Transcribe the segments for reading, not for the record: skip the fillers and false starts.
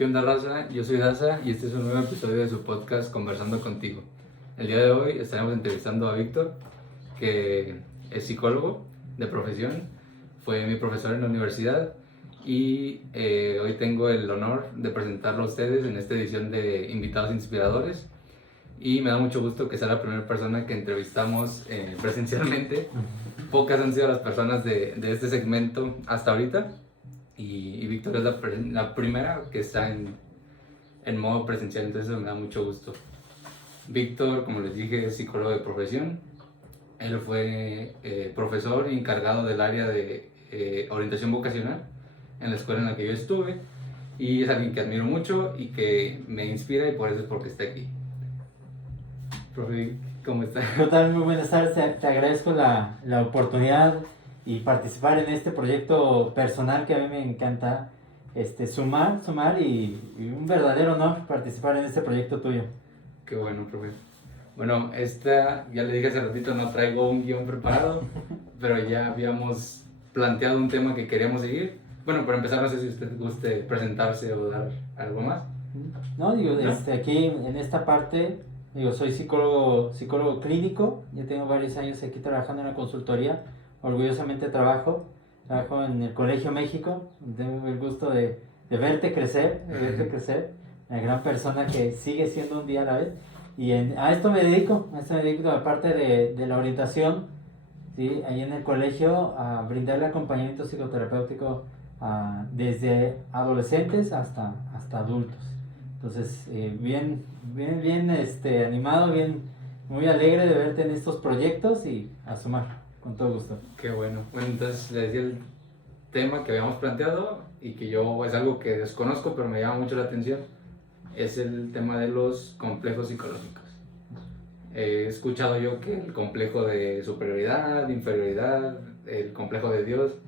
¿Qué onda, raza? Yo soy Daza y este es un nuevo episodio de su podcast Conversando Contigo. El día de hoy estaremos entrevistando a Víctor, que es psicólogo de profesión, fue mi profesor en la universidad y hoy tengo el honor de presentarlo a ustedes en esta edición de Invitados Inspiradores y me da mucho gusto que sea la primera persona que entrevistamos presencialmente. Pocas han sido las personas de este segmento hasta ahorita. Y Víctor es la primera que está en modo presencial, entonces me da mucho gusto. Víctor, como les dije, es psicólogo de profesión. Él fue profesor y encargado del área de orientación vocacional en la escuela en la que yo estuve. Y es alguien que admiro mucho y que me inspira y por eso es porque está aquí. Profe, ¿cómo está? Total, muy buenas tardes, te agradezco la oportunidad y participar en este proyecto personal que a mí me encanta, sumar y un verdadero honor participar en este proyecto tuyo. Qué bueno, profe. Bueno, ya le dije hace ratito, no traigo un guión preparado, pero ya habíamos planteado un tema que queríamos seguir. Bueno, para empezar, no sé si usted guste presentarse o dar algo más. No, digo, aquí en esta parte, soy psicólogo clínico, ya tengo varios años aquí trabajando en la consultoría, orgullosamente trabajo en el Colegio México, tengo el gusto de verte crecer, una gran persona que sigue siendo un día a la vez, y a esto me dedico, aparte de la orientación, ¿sí? Ahí en el colegio, a brindarle acompañamiento psicoterapéutico desde adolescentes hasta adultos. Entonces, bien animado, muy alegre de verte en estos proyectos y a sumar, con todo gusto. Qué bueno. Bueno, entonces le decía el tema que habíamos planteado y que yo es algo que desconozco, pero me llama mucho la atención, es el tema de los complejos psicológicos. He escuchado yo que el complejo de superioridad, de inferioridad, el complejo de Dios,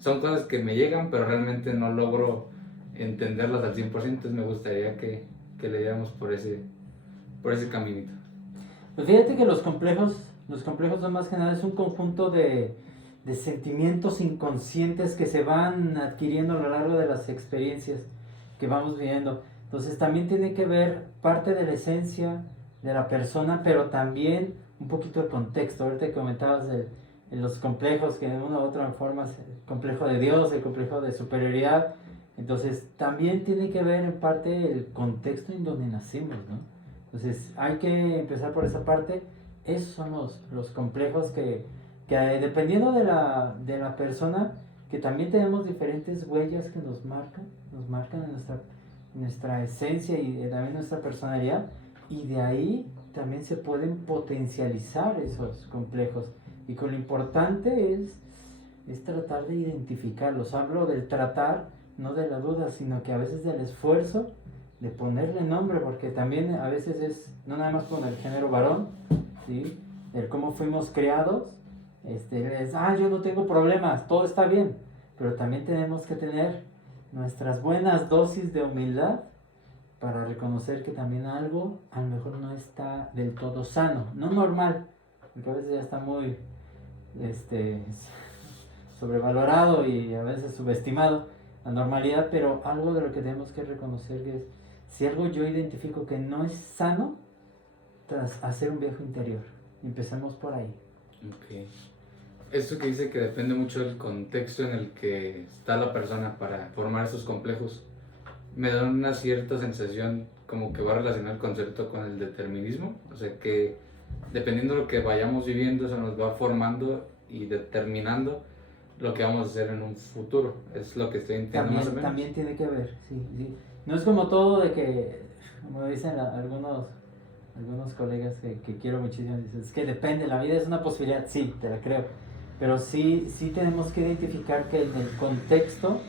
son cosas que me llegan, pero realmente no logro entenderlas al 100%, entonces me gustaría que le diéramos por ese caminito. Pues fíjate que los complejos son más que nada es un conjunto de sentimientos inconscientes que se van adquiriendo a lo largo de las experiencias que vamos viviendo. Entonces también tiene que ver parte de la esencia de la persona, pero también un poquito el contexto. Ahorita que comentabas de los complejos, que de una u otra forma, el complejo de Dios, el complejo de superioridad. Entonces también tiene que ver en parte el contexto en donde nacimos, ¿no? Entonces hay que empezar por esa parte. Esos son los complejos que dependiendo de la persona, que también tenemos diferentes huellas que nos marcan en nuestra esencia y también nuestra personalidad, y de ahí también se pueden potencializar esos complejos. Y con lo importante es tratar de identificarlos. Hablo del tratar, no de la duda, sino que a veces del esfuerzo de ponerle nombre, porque también a veces es no nada más con el género varón, ¿sí? El cómo fuimos creados, yo no tengo problemas, todo está bien, pero también tenemos que tener nuestras buenas dosis de humildad para reconocer que también algo a lo mejor no está del todo sano, no normal, porque a veces ya está muy sobrevalorado y a veces subestimado la normalidad, pero algo de lo que tenemos que reconocer que es, si algo yo identifico que no es sano, tras hacer un viaje interior. Empecemos por ahí. Ok. Esto que dice que depende mucho del contexto en el que está la persona para formar esos complejos, me da una cierta sensación como que va a relacionar el concepto con el determinismo, o sea que dependiendo de lo que vayamos viviendo, eso nos va formando y determinando lo que vamos a hacer en un futuro. Es lo que estoy entendiendo más o menos. También tiene que ver, sí. No es como todo de que, como dicen algunos colegas que quiero muchísimo, dicen, es que depende, la vida es una posibilidad, sí, te la creo, pero sí tenemos que identificar que en el contexto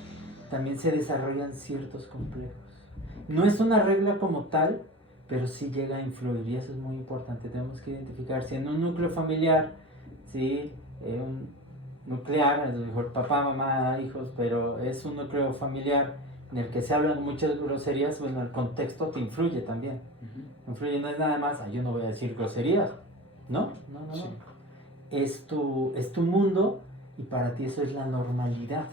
también se desarrollan ciertos complejos. No es una regla como tal, pero sí llega a influir y eso es muy importante. Tenemos que identificar si en un núcleo familiar, ¿sí? Un nuclear, a lo mejor papá, mamá, hijos, pero es un núcleo familiar en el que se hablan muchas groserías, bueno, el contexto te influye también. Influye, no es nada más, yo no voy a decir groserías, no. Sí. Es tu mundo y para ti eso es la normalidad.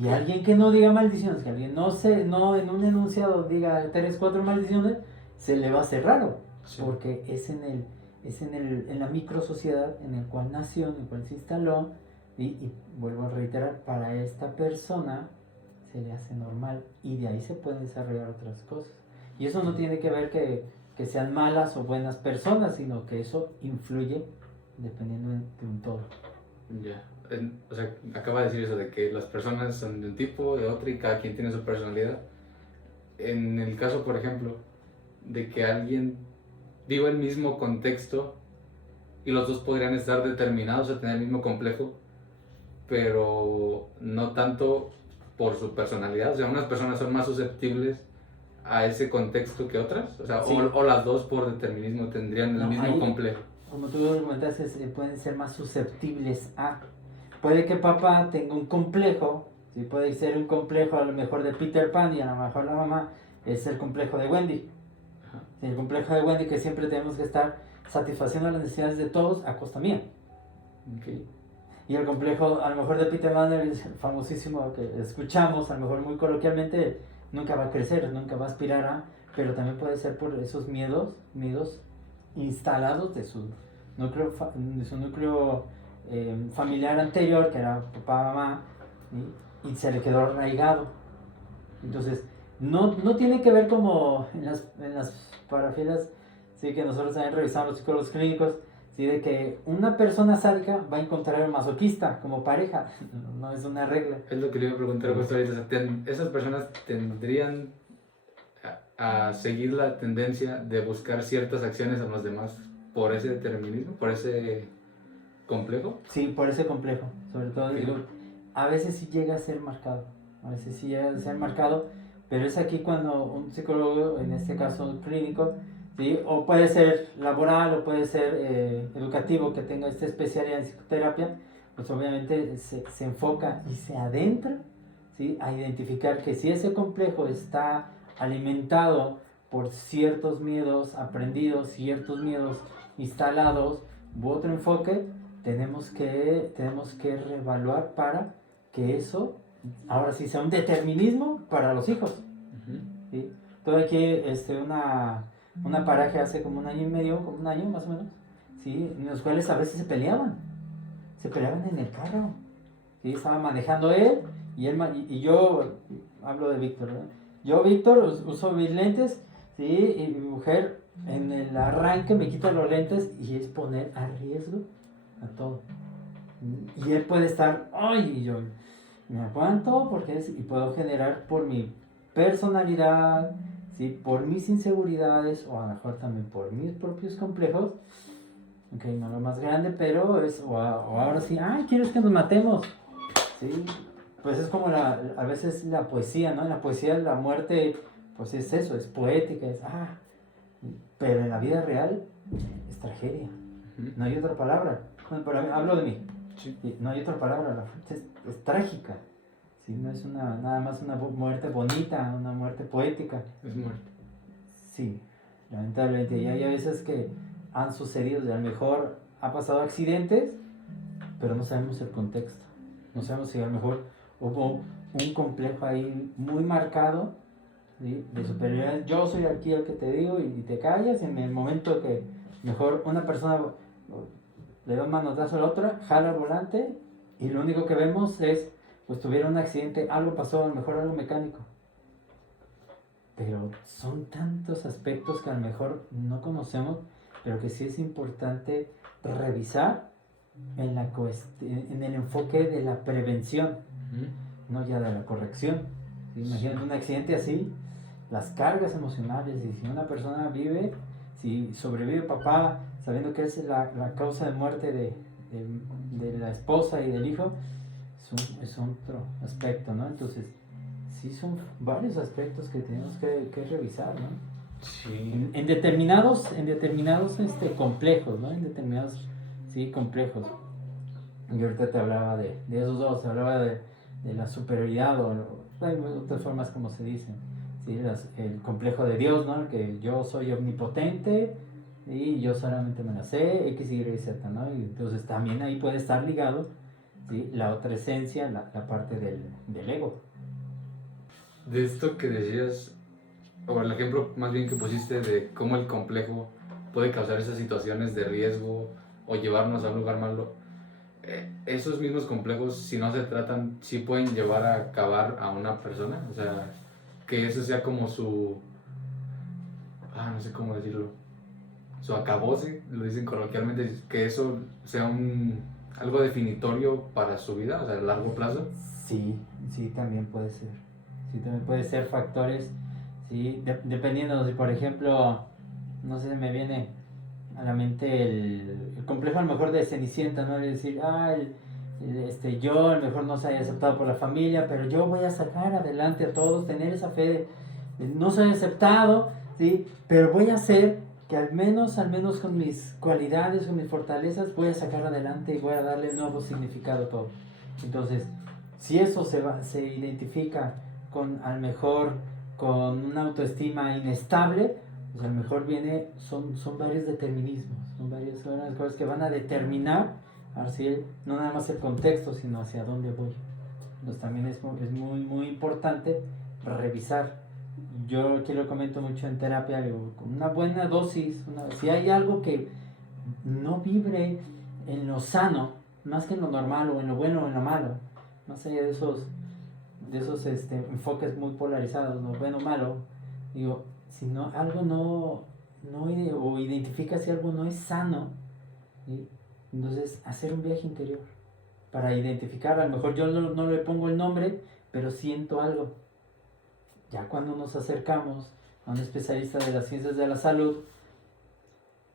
Y alguien que no diga maldiciones, que alguien no en un enunciado diga 3, 4 maldiciones, se le va a hacer raro. Sí. Porque es en la micro sociedad en el cual nació, en el cual se instaló, y vuelvo a reiterar, para esta persona se le hace normal y de ahí se pueden desarrollar otras cosas. Y eso no tiene que ver que sean malas o buenas personas, sino que eso influye dependiendo de un todo. Ya. O sea, acaba de decir eso de que las personas son de un tipo, de otro y cada quien tiene su personalidad. En el caso, por ejemplo, de que alguien viva el mismo contexto y los dos podrían estar determinados a tener el mismo complejo, pero no tanto por su personalidad. O sea, unas personas son más susceptibles a ese contexto que otras, o sea, sí. o las dos por determinismo tendrían el mismo complejo. Como tú lo comentaste, pueden ser más susceptibles a... Puede que papá tenga un complejo, ¿sí? Puede ser un complejo a lo mejor de Peter Pan y a lo mejor la mamá es el complejo de Wendy. ¿Sí? El complejo de Wendy, que siempre tenemos que estar satisfaciendo las necesidades de todos a costa mía. Okay. Y el complejo a lo mejor de Peter Pan, el famosísimo que escuchamos, a lo mejor muy coloquialmente, nunca va a crecer, nunca va a aspirar a, pero también puede ser por esos miedos instalados de su núcleo familiar anterior, que era papá, mamá, y se le quedó arraigado. Entonces, no tiene que ver como en las parafilas, sí, que nosotros también revisamos los psicólogos clínicos, sí, de que una persona sádica va a encontrar a un masoquista como pareja. No es una regla. Es lo que le iba a preguntar justo ahorita. Esas personas tendrían a seguir la tendencia de buscar ciertas acciones a los demás por ese determinismo, por ese complejo. Sí, por ese complejo. Sobre todo, digo, a veces sí llega a ser marcado. Pero es aquí cuando un psicólogo, en este caso clínico, ¿sí? O puede ser laboral o puede ser educativo, que tenga esta especialidad en psicoterapia, pues obviamente se enfoca y se adentra, ¿sí? A identificar que si ese complejo está alimentado por ciertos miedos aprendidos, ciertos miedos instalados u otro enfoque, tenemos que reevaluar para que eso ahora sí sea un determinismo para los hijos. ¿Sí? Todo aquí una pareja hace como un año y medio, como un año más o menos, ¿sí? En los cuales a veces se peleaban en el carro, ¿sí? Estaba manejando él y yo hablo de Víctor, ¿no? Yo, Víctor, uso mis lentes, ¿sí? Y mi mujer en el arranque me quita los lentes y es poner a riesgo a todo. Y él puede estar, ¡ay! Y yo me aguanto y puedo generar por mi personalidad, ¿sí? Por mis inseguridades o a lo mejor también por mis propios complejos, ok, no lo más grande, pero o ahora sí, ¡ay! ¿Quieres que nos matemos? ¿Sí? Pues es como a veces la poesía, ¿no? En la poesía la muerte, pues es eso, es poética, pero en la vida real es tragedia. No hay otra palabra. Bueno, pero hablo de mí. Sí. No hay otra palabra. La muerte es trágica. ¿Sí? No es nada más una muerte bonita, una muerte poética. Es muerte. Sí, lamentablemente. Y hay a veces que han sucedido, y a lo mejor ha pasado accidentes, pero no sabemos el contexto. No sabemos si a lo mejor hubo un complejo ahí muy marcado, ¿sí? De superioridad. Yo soy aquí el que te digo y te callas. En el momento que mejor una persona le da un manotazo a la otra, jala el volante y lo único que vemos es, pues tuvieron un accidente, algo pasó, a lo mejor algo mecánico. Pero son tantos aspectos que a lo mejor no conocemos, pero que sí es importante revisar en el enfoque de la prevención, no ya de la corrección. ¿Sí? Imagínate un accidente así, las cargas emocionales, y si una persona vive, si sobrevive papá sabiendo que es la causa de muerte de la esposa y del hijo, es otro aspecto, ¿no? Entonces, sí son varios aspectos que tenemos que revisar, ¿no? Sí. En determinados complejos, ¿no? En determinados, sí, complejos. Y ahorita te hablaba de esos dos, te hablaba de la superioridad, hay otras formas como se dicen, ¿sí? El complejo de Dios, ¿no? Que yo soy omnipotente y yo solamente me la sé, X, Y, Z, ¿no? Y entonces también ahí puede estar ligado ¿sí? La otra esencia, la parte del ego. De esto que decías, o el ejemplo más bien que pusiste de cómo el complejo puede causar esas situaciones de riesgo o llevarnos a un lugar malo, esos mismos complejos, si no se tratan, sí pueden llevar a acabar a una persona. O sea, que eso sea como su... no sé cómo decirlo. Su acabose, lo dicen coloquialmente, que eso sea algo definitorio para su vida, o sea, a largo plazo. Sí, sí, también puede ser. Sí, también puede ser factores, sí, dependiendo, si por ejemplo, no sé, me viene a la mente el complejo a lo mejor de Cenicienta, ¿no? Es decir, yo a lo mejor no soy aceptado por la familia, pero yo voy a sacar adelante a todos, tener esa fe de no soy aceptado, ¿sí? Pero voy a hacer que al menos con mis cualidades, con mis fortalezas, voy a sacar adelante y voy a darle nuevo significado a todo. Entonces, si eso se identifica con, a lo mejor, con una autoestima inestable, pues a lo mejor son varios determinismos, son varias cosas que van a determinar, así, no nada más el contexto, sino hacia dónde voy. Entonces también es muy, muy importante revisar. Yo aquí lo comento mucho en terapia, con una buena dosis, si hay algo que no vibre en lo sano, más que en lo normal o en lo bueno o en lo malo, más allá de esos enfoques muy polarizados, ¿no? Bueno o malo, digo, si no, algo o identifica si algo no es sano, ¿sí? Entonces hacer un viaje interior para identificar, a lo mejor yo no le pongo el nombre, pero siento algo. Ya cuando nos acercamos a un especialista de las ciencias de la salud,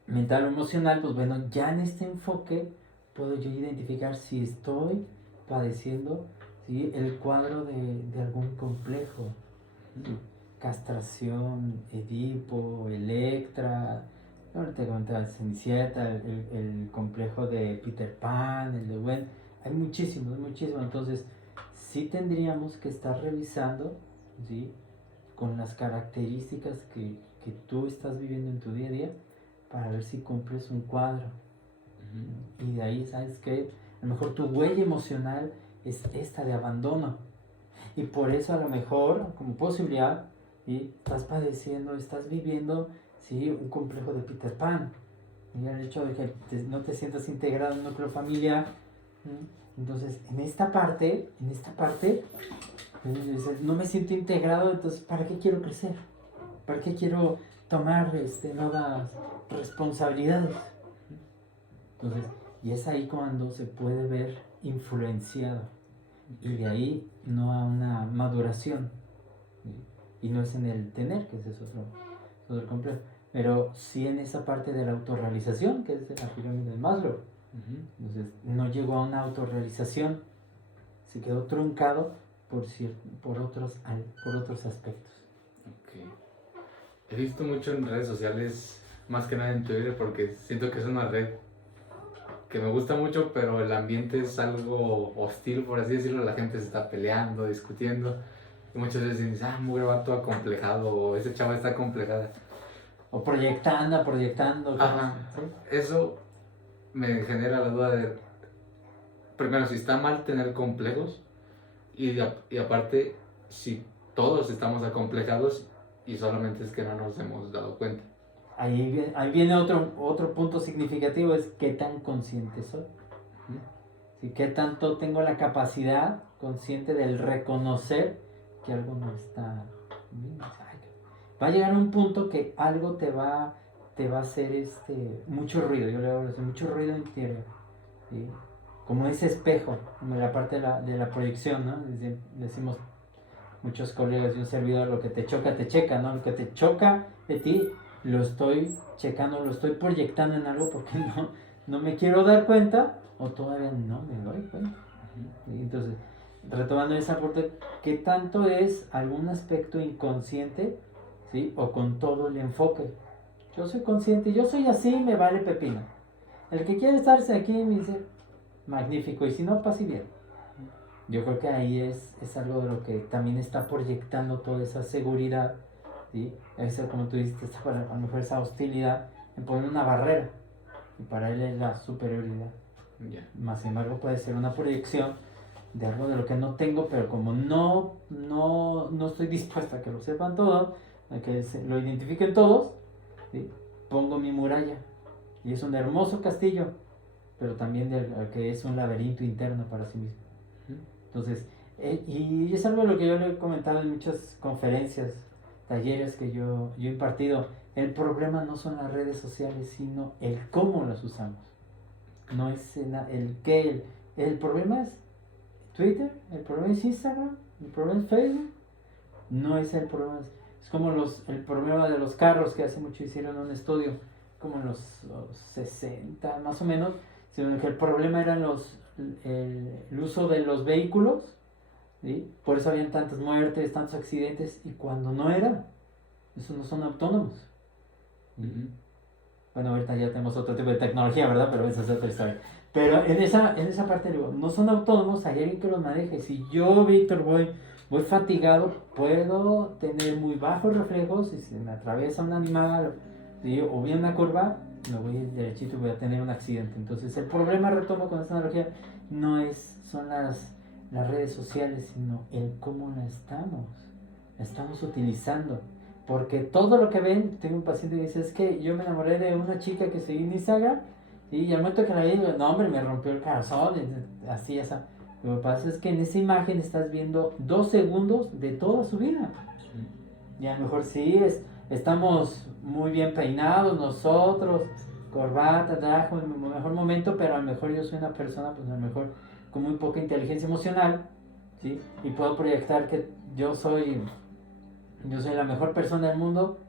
mental o emocional, pues bueno, ya en este enfoque puedo yo identificar si estoy padeciendo, ¿sí?, el cuadro de algún complejo, ¿sí? Castración, Edipo, Electra, ahorita comentaba Cenicienta, el complejo de Peter Pan, el de Gwen, hay muchísimos, entonces sí tendríamos que estar revisando, ¿sí?, con las características que tú estás viviendo en tu día a día, para ver si cumples un cuadro. Y de ahí, ¿sabes qué? A lo mejor tu huella emocional es esta de abandono. Y por eso a lo mejor, como posibilidad, ¿sí?, estás padeciendo, estás viviendo, ¿sí?, un complejo de Peter Pan. Y el hecho de que no te sientas integrado en un núcleo familiar. Entonces, en esta parte, no me siento integrado, entonces, ¿para qué quiero crecer? ¿Para qué quiero tomar nuevas responsabilidades? Entonces, y es ahí cuando se puede ver influenciado. Y de ahí no a una maduración. ¿Sí? Y no es en el tener, que ese es otro complejo. Pero sí en esa parte de la autorrealización, que es la pirámide de Maslow. Entonces, no llegó a una autorrealización, se quedó truncado por otros aspectos. Okay. He visto mucho en redes sociales, más que nada en Twitter, porque siento que es una red que me gusta mucho, pero el ambiente es algo hostil, por así decirlo. La gente se está peleando, discutiendo, y muchas veces dicen, muy vato acomplejado, o ese chavo está acomplejada. O proyectando. Ajá. ¿Sí? Eso me genera la duda de, primero, si está mal tener complejos, y aparte, si todos estamos acomplejados y solamente es que no nos hemos dado cuenta. Ahí viene otro punto significativo, es qué tan consciente soy. ¿Sí? Qué tanto tengo la capacidad consciente del reconocer que algo no está bien. Va a llegar un punto que algo te va a hacer mucho ruido, yo le hablo así, mucho ruido interior, ¿sí? Como ese espejo, como la parte de la proyección, ¿no? Decimos muchos colegas y un servidor, lo que te choca, te checa, ¿no? Lo que te choca de ti, lo estoy checando, lo estoy proyectando en algo porque no me quiero dar cuenta o todavía no me doy cuenta. Entonces, retomando esa parte, ¿qué tanto es algún aspecto inconsciente, ¿sí?, o con todo el enfoque? Yo soy consciente, yo soy así, me vale pepino. El que quiere estarse aquí me dice, magnífico, y si no, pase bien. Yo creo que ahí es algo de lo que también está proyectando toda esa seguridad, ¿sí? Esa, como tú dijiste, a lo mejor esa hostilidad en poner una barrera, y para él es la superioridad. Ya. Más sin embargo, puede ser una proyección de algo de lo que no tengo, pero como no estoy dispuesta a que lo sepan todos, a que lo identifiquen todos, ¿sí? Pongo mi muralla. Y es un hermoso castillo, pero también que es un laberinto interno para sí mismo. Entonces, y es algo de lo que yo le he comentado en muchas conferencias, talleres que yo he impartido. El problema no son las redes sociales, sino el cómo las usamos. No es el qué. El problema es Twitter, el problema es Instagram, el problema es Facebook. No es el problema. Es como el problema de los carros, que hace mucho hicieron un estudio, como en los 60 más o menos, sino que el problema era el uso de los vehículos, ¿sí? Por eso habían tantas muertes, tantos accidentes, y cuando no era, esos no son autónomos. Uh-huh. Bueno, ahorita ya tenemos otro tipo de tecnología, ¿verdad? Pero esa es otra historia. Pero en esa parte, digo, no son autónomos, hay alguien que los maneje. Si yo, Víctor, voy fatigado, puedo tener muy bajos reflejos, y si me atraviesa un animal, ¿sí? O bien una curva, me voy derechito y voy a tener un accidente. Entonces, el problema, retomo con esta analogía, no son las redes sociales, sino el cómo la estamos utilizando. Porque todo lo que ven, tengo un paciente que dice, es que yo me enamoré de una chica que seguí en Instagram, y al momento que la vi, no hombre, me rompió el corazón, así, esa. Lo que pasa es que en esa imagen estás viendo 2 segundos de toda su vida. Y a lo mejor sí, estamos muy bien peinados nosotros, corbata, traje, en mi mejor momento, pero a lo mejor yo soy una persona, pues a lo mejor con muy poca inteligencia emocional, ¿sí? Y puedo proyectar que yo soy la mejor persona del mundo,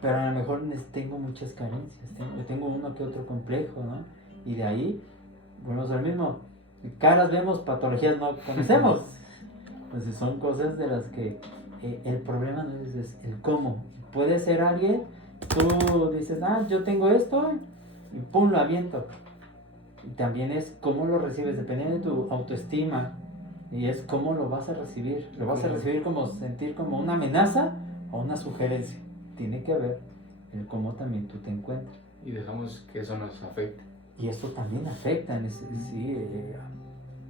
pero a lo mejor tengo muchas carencias, tengo uno que otro complejo, ¿no? Y de ahí, volvemos al mismo, caras vemos, patologías no conocemos. Entonces son cosas de las que el problema no es el cómo. Puede ser alguien, tú dices, yo tengo esto, y pum, lo aviento. Y también es cómo lo recibes, dependiendo de tu autoestima, y es cómo lo vas a recibir. Lo vas a recibir sentir como una amenaza o una sugerencia. Tiene que ver el cómo también tú te encuentras. Y dejamos que eso nos afecte. Y esto también afecta,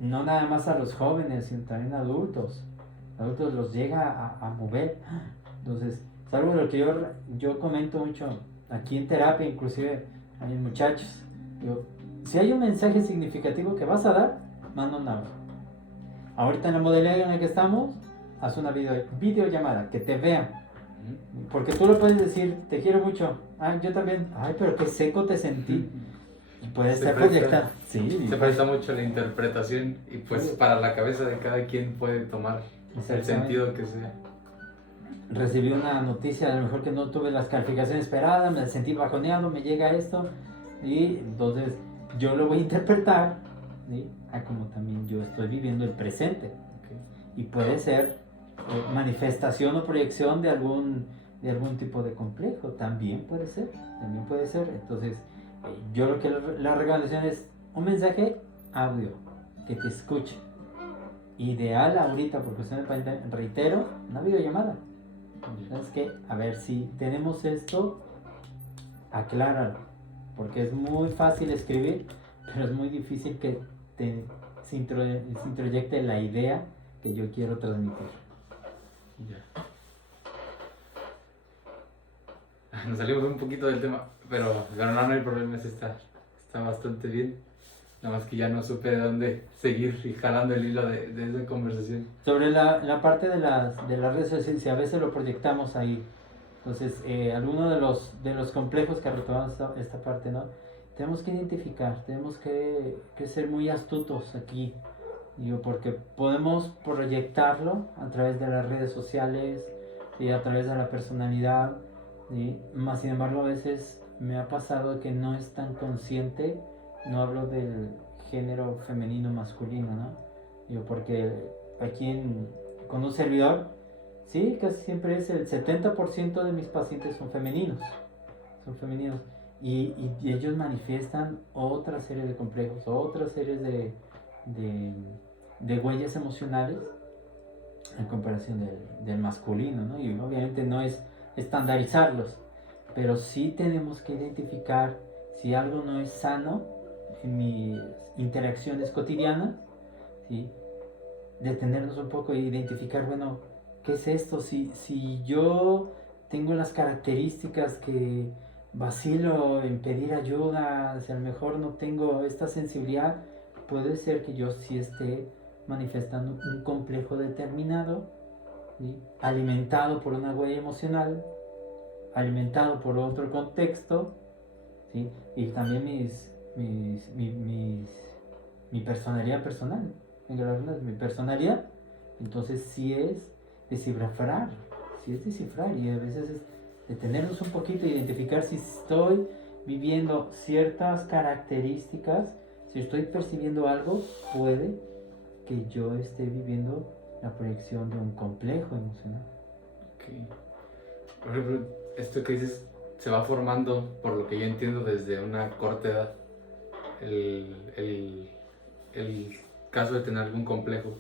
no nada más a los jóvenes, sino también a adultos. Adultos los llega a mover. Entonces, es algo de lo que yo comento mucho aquí en terapia, inclusive a mis muchachos. Si hay un mensaje significativo que vas a dar, manda un audio. Ahorita en la modalidad en la que estamos, haz una videollamada, que te vean. Porque tú lo puedes decir, te quiero mucho. Yo también. Ay, pero qué seco te sentí. Y puede ser proyectado. Sí, se presta mucho la interpretación, y pues para la cabeza de cada quien puede tomar el sentido que sea. Recibí una noticia, a lo mejor que no tuve las calificaciones esperadas, me sentí bajoneado, me llega esto, y entonces yo lo voy a interpretar, ¿sí? Como también yo estoy viviendo el presente. Okay. Y puede ser manifestación o proyección de algún tipo de complejo, también puede ser. Entonces, yo lo que la recomendación es un mensaje audio, que te escuche. Ideal ahorita, por cuestión de reitero, una videollamada. ¿Sabes qué? A ver, si tenemos esto, acláralo. Porque es muy fácil escribir, pero es muy difícil que se introyecte la idea que yo quiero transmitir. Ya. Nos salimos un poquito del tema, pero no hay problema, está bastante bien. Nada más que ya no supe de dónde seguir y jalando el hilo de esa conversación. Sobre la parte de las redes sociales, si a veces lo proyectamos ahí. Entonces, alguno de los complejos que retomamos esta parte, ¿no? Tenemos que identificar, tenemos que ser muy astutos aquí. Porque podemos proyectarlo a través de las redes sociales y a través de la personalidad. ¿Sí? Más sin embargo, a veces me ha pasado que no es tan consciente. No hablo del género femenino masculino, ¿no? Porque aquí con un servidor, sí, casi siempre es el 70% de mis pacientes son femeninos. Y ellos manifiestan otra serie de complejos, otra serie de huellas emocionales en comparación del masculino, ¿no? Y obviamente no es estandarizarlos, pero sí tenemos que identificar si algo no es sano en mis interacciones cotidianas, ¿sí? Detenernos un poco e identificar, bueno, ¿qué es esto? Si yo tengo las características que vacilo en pedir ayuda, si a lo mejor no tengo esta sensibilidad, puede ser que yo sí esté manifestando un complejo determinado, ¿sí? Alimentado por una huella emocional, alimentado por otro contexto, ¿sí? Y también mi personalidad personal, mi personalidad. Entonces sí es descifrar, y a veces es detenernos un poquito, identificar si estoy viviendo ciertas características, si estoy percibiendo algo, puede que yo esté viviendo la proyección de un complejo emocional. Okay. Por ejemplo, esto que dices se va formando, por lo que yo entiendo, desde una corta edad. El caso de tener algún complejo.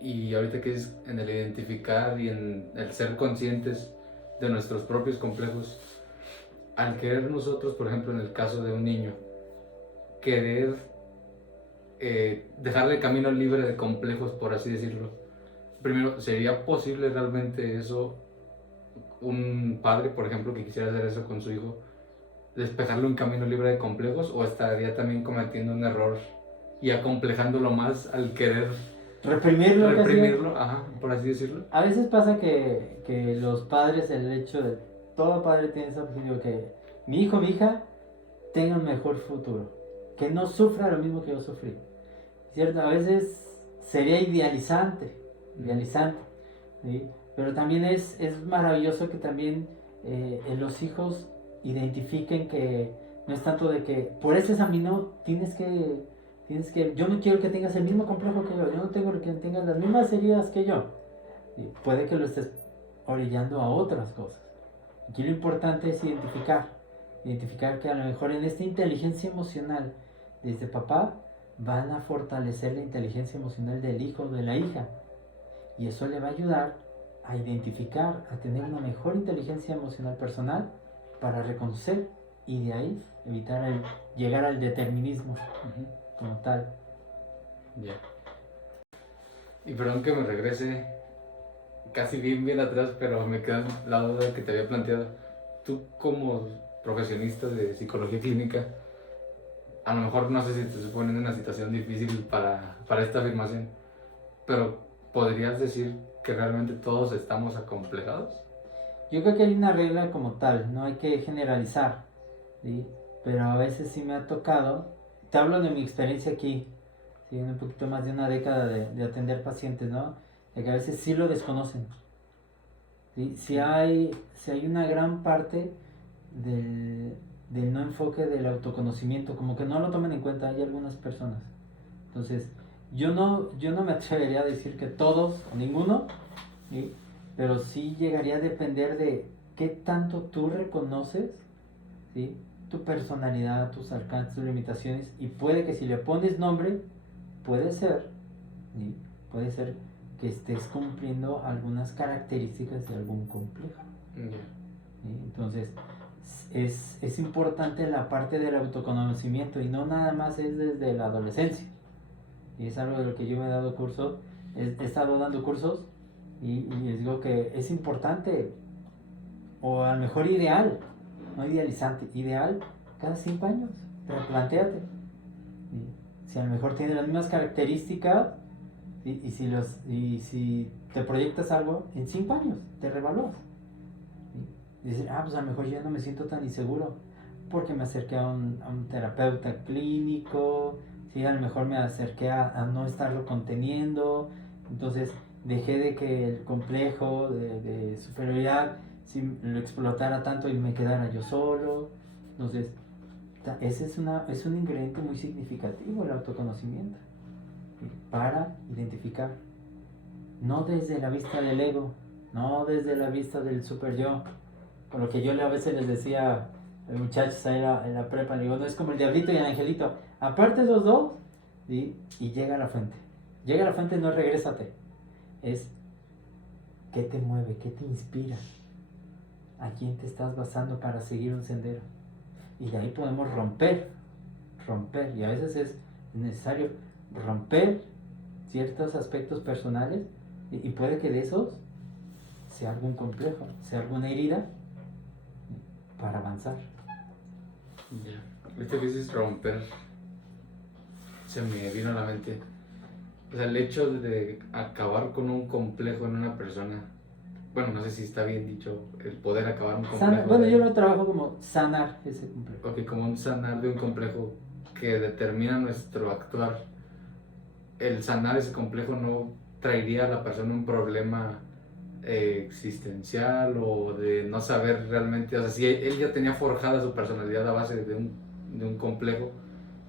Y ahorita que es en el identificar y en el ser conscientes de nuestros propios complejos, al querer nosotros, por ejemplo, en el caso de un niño, querer dejarle el camino libre de complejos, por así decirlo, primero, ¿sería posible realmente eso? Un padre, por ejemplo, que quisiera hacer eso con su hijo, despejarle un camino libre de complejos, o estaría también cometiendo un error y acomplejándolo más al querer reprimirlo, ajá, por así decirlo. A veces pasa que los padres, el hecho de todo padre tiene ese objetivo, que mi hijo, mi hija tenga un mejor futuro, que no sufra lo mismo que yo sufrí, ¿cierto? A veces sería idealizante, ¿sí? Pero también es maravilloso que también los hijos identifiquen que no es tanto de que por ese camino yo no quiero que tengas el mismo complejo que yo no tengo que tengas las mismas heridas que yo. Y puede que lo estés orillando a otras cosas. Aquí lo importante es identificar que a lo mejor en esta inteligencia emocional desde papá van a fortalecer la inteligencia emocional del hijo o de la hija. Y eso le va a ayudar a identificar, a tener una mejor inteligencia emocional personal para reconocer y de ahí evitar llegar al determinismo como tal. Ya. Y perdón que me regrese casi bien atrás, pero me queda la duda que te había planteado. Tú como profesionista de psicología clínica, a lo mejor no sé si te supone en una situación difícil para esta afirmación, pero ¿podrías decir que realmente todos estamos acomplejados? Yo creo que hay una regla como tal, no hay que generalizar, ¿sí? Pero a veces sí me ha tocado, te hablo de mi experiencia aquí, ¿sí? Un poquito más de una década de atender pacientes, ¿no? De que a veces sí lo desconocen, ¿sí? Si hay una gran parte del no enfoque del autoconocimiento, como que no lo toman en cuenta, hay algunas personas. Entonces, yo no me atrevería a decir que todos o ninguno, ¿sí? Pero sí llegaría a depender de qué tanto tú reconoces, ¿sí? Tu personalidad, tus alcances, tus limitaciones, y puede que si le pones nombre, puede ser, ¿sí? Puede ser que estés cumpliendo algunas características de algún complejo. ¿Sí? Entonces, es importante la parte del autoconocimiento y no nada más es desde la adolescencia. Y es algo de lo que yo me he dado curso, he estado dando cursos y les digo que es importante, o a lo mejor ideal, no idealizante, ideal cada 5 años, replantéate. Si a lo mejor tiene las mismas características y si te proyectas algo, en 5 años te revalúas. Y dices, pues a lo mejor ya no me siento tan inseguro porque me acerqué a un terapeuta clínico, ¿sí? A lo mejor me acerqué a no estarlo conteniendo, entonces dejé de que el complejo de superioridad si lo explotara tanto y me quedara yo solo. Entonces, ese es un ingrediente muy significativo, el autoconocimiento, ¿sí? Para identificar, no desde la vista del ego, no desde la vista del super yo, por lo que yo a veces les decía a los muchachos ahí en la prepa, le digo, no es como el diablito y el angelito, aparte esos dos, ¿sí? Y llega a la fuente. Llega a la fuente, no regrésate, es qué te mueve, qué te inspira, a quién te estás basando para seguir un sendero. Y de ahí podemos romper romper. Y a veces es necesario romper ciertos aspectos personales y puede que de esos sea algún complejo, sea alguna herida para avanzar. Ya. Ahorita que dices romper, se me vino a la mente. O sea, el hecho de acabar con un complejo en una persona. Bueno, no sé si está bien dicho el poder acabar un complejo. Bueno, yo lo trabajo como sanar ese complejo. Ok, como un sanar de un complejo que determina nuestro actuar. El sanar ese complejo no traería a la persona un problema existencial o de no saber realmente, o sea, si él ya tenía forjada su personalidad a base de un complejo,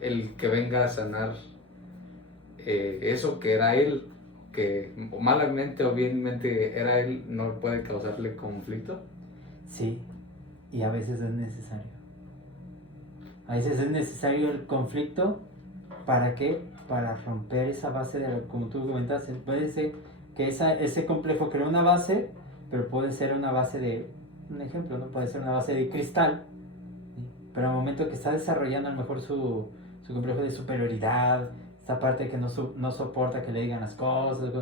el que venga a sanar eso que era él, que malamente o bienmente era él, no puede causarle conflicto. Sí, y a veces es necesario. A veces es necesario el conflicto. ¿Para qué? Para romper esa base de, como tú comentaste, puede ser que ese complejo crea una base, pero puede ser una base de, un ejemplo, ¿no? Puede ser una base de cristal, ¿sí? Pero al momento que está desarrollando a lo mejor su complejo de superioridad, esta parte que no soporta que le digan las cosas,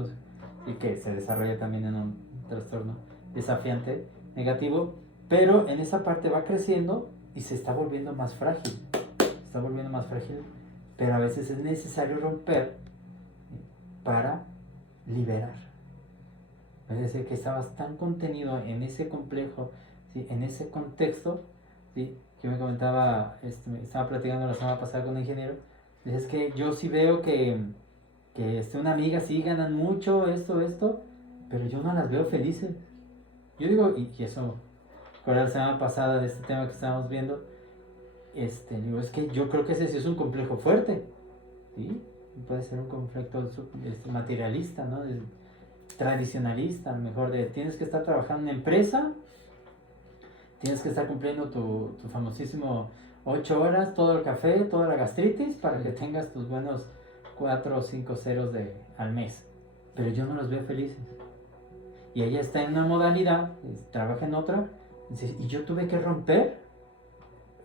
y que se desarrolla también en un trastorno desafiante negativo, pero en esa parte va creciendo y se está volviendo más frágil, pero a veces es necesario romper para liberar. Es decir, que estabas tan contenido en ese complejo, ¿sí? En ese contexto, ¿sí? Que me comentaba, estaba platicando la semana pasada con un ingeniero, es que yo sí veo que una amiga sí ganan mucho, esto, pero yo no las veo felices. Yo digo, y eso, con la semana pasada de este tema que estábamos viendo, digo, es que yo creo que ese sí es un complejo fuerte, ¿sí? Puede ser un conflicto materialista, ¿no? Tradicionalista, a lo mejor de tienes que estar trabajando en una empresa, tienes que estar cumpliendo tu famosísimo 8 horas, todo el café, toda la gastritis, para que tengas tus buenos 4 o 5 ceros al mes. Pero yo no los veo felices. Y ella está en una modalidad, trabaja en otra, y yo tuve que romper,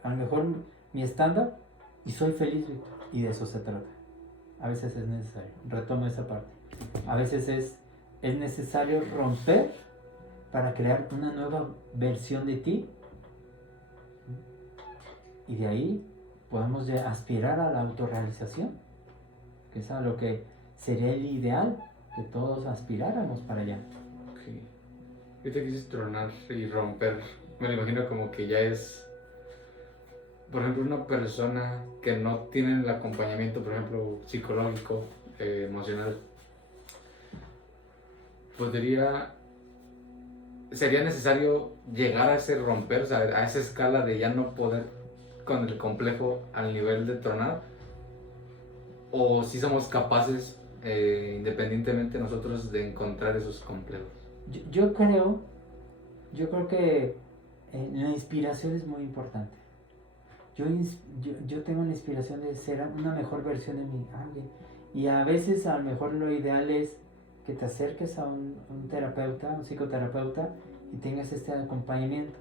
a lo mejor, mi estándar, y soy feliz, Víctor. Y de eso se trata. A veces es necesario, retomo esa parte. A veces es necesario romper para crear una nueva versión de ti, y de ahí podemos aspirar a la autorrealización, que es a lo que sería el ideal que todos aspiráramos para allá. Okay. Ahorita quisiste tronar y romper, me lo imagino como que ya es, por ejemplo, una persona que no tiene el acompañamiento, por ejemplo, psicológico, emocional, sería necesario llegar a ese romper, o sea, a esa escala de ya no poder con el complejo al nivel de tronar, o si somos capaces, independientemente nosotros, de encontrar esos complejos. Yo creo que la inspiración es muy importante. Yo tengo la inspiración de ser una mejor versión de mí. Y a veces a lo mejor lo ideal es que te acerques a un terapeuta, un psicoterapeuta, y tengas este acompañamiento.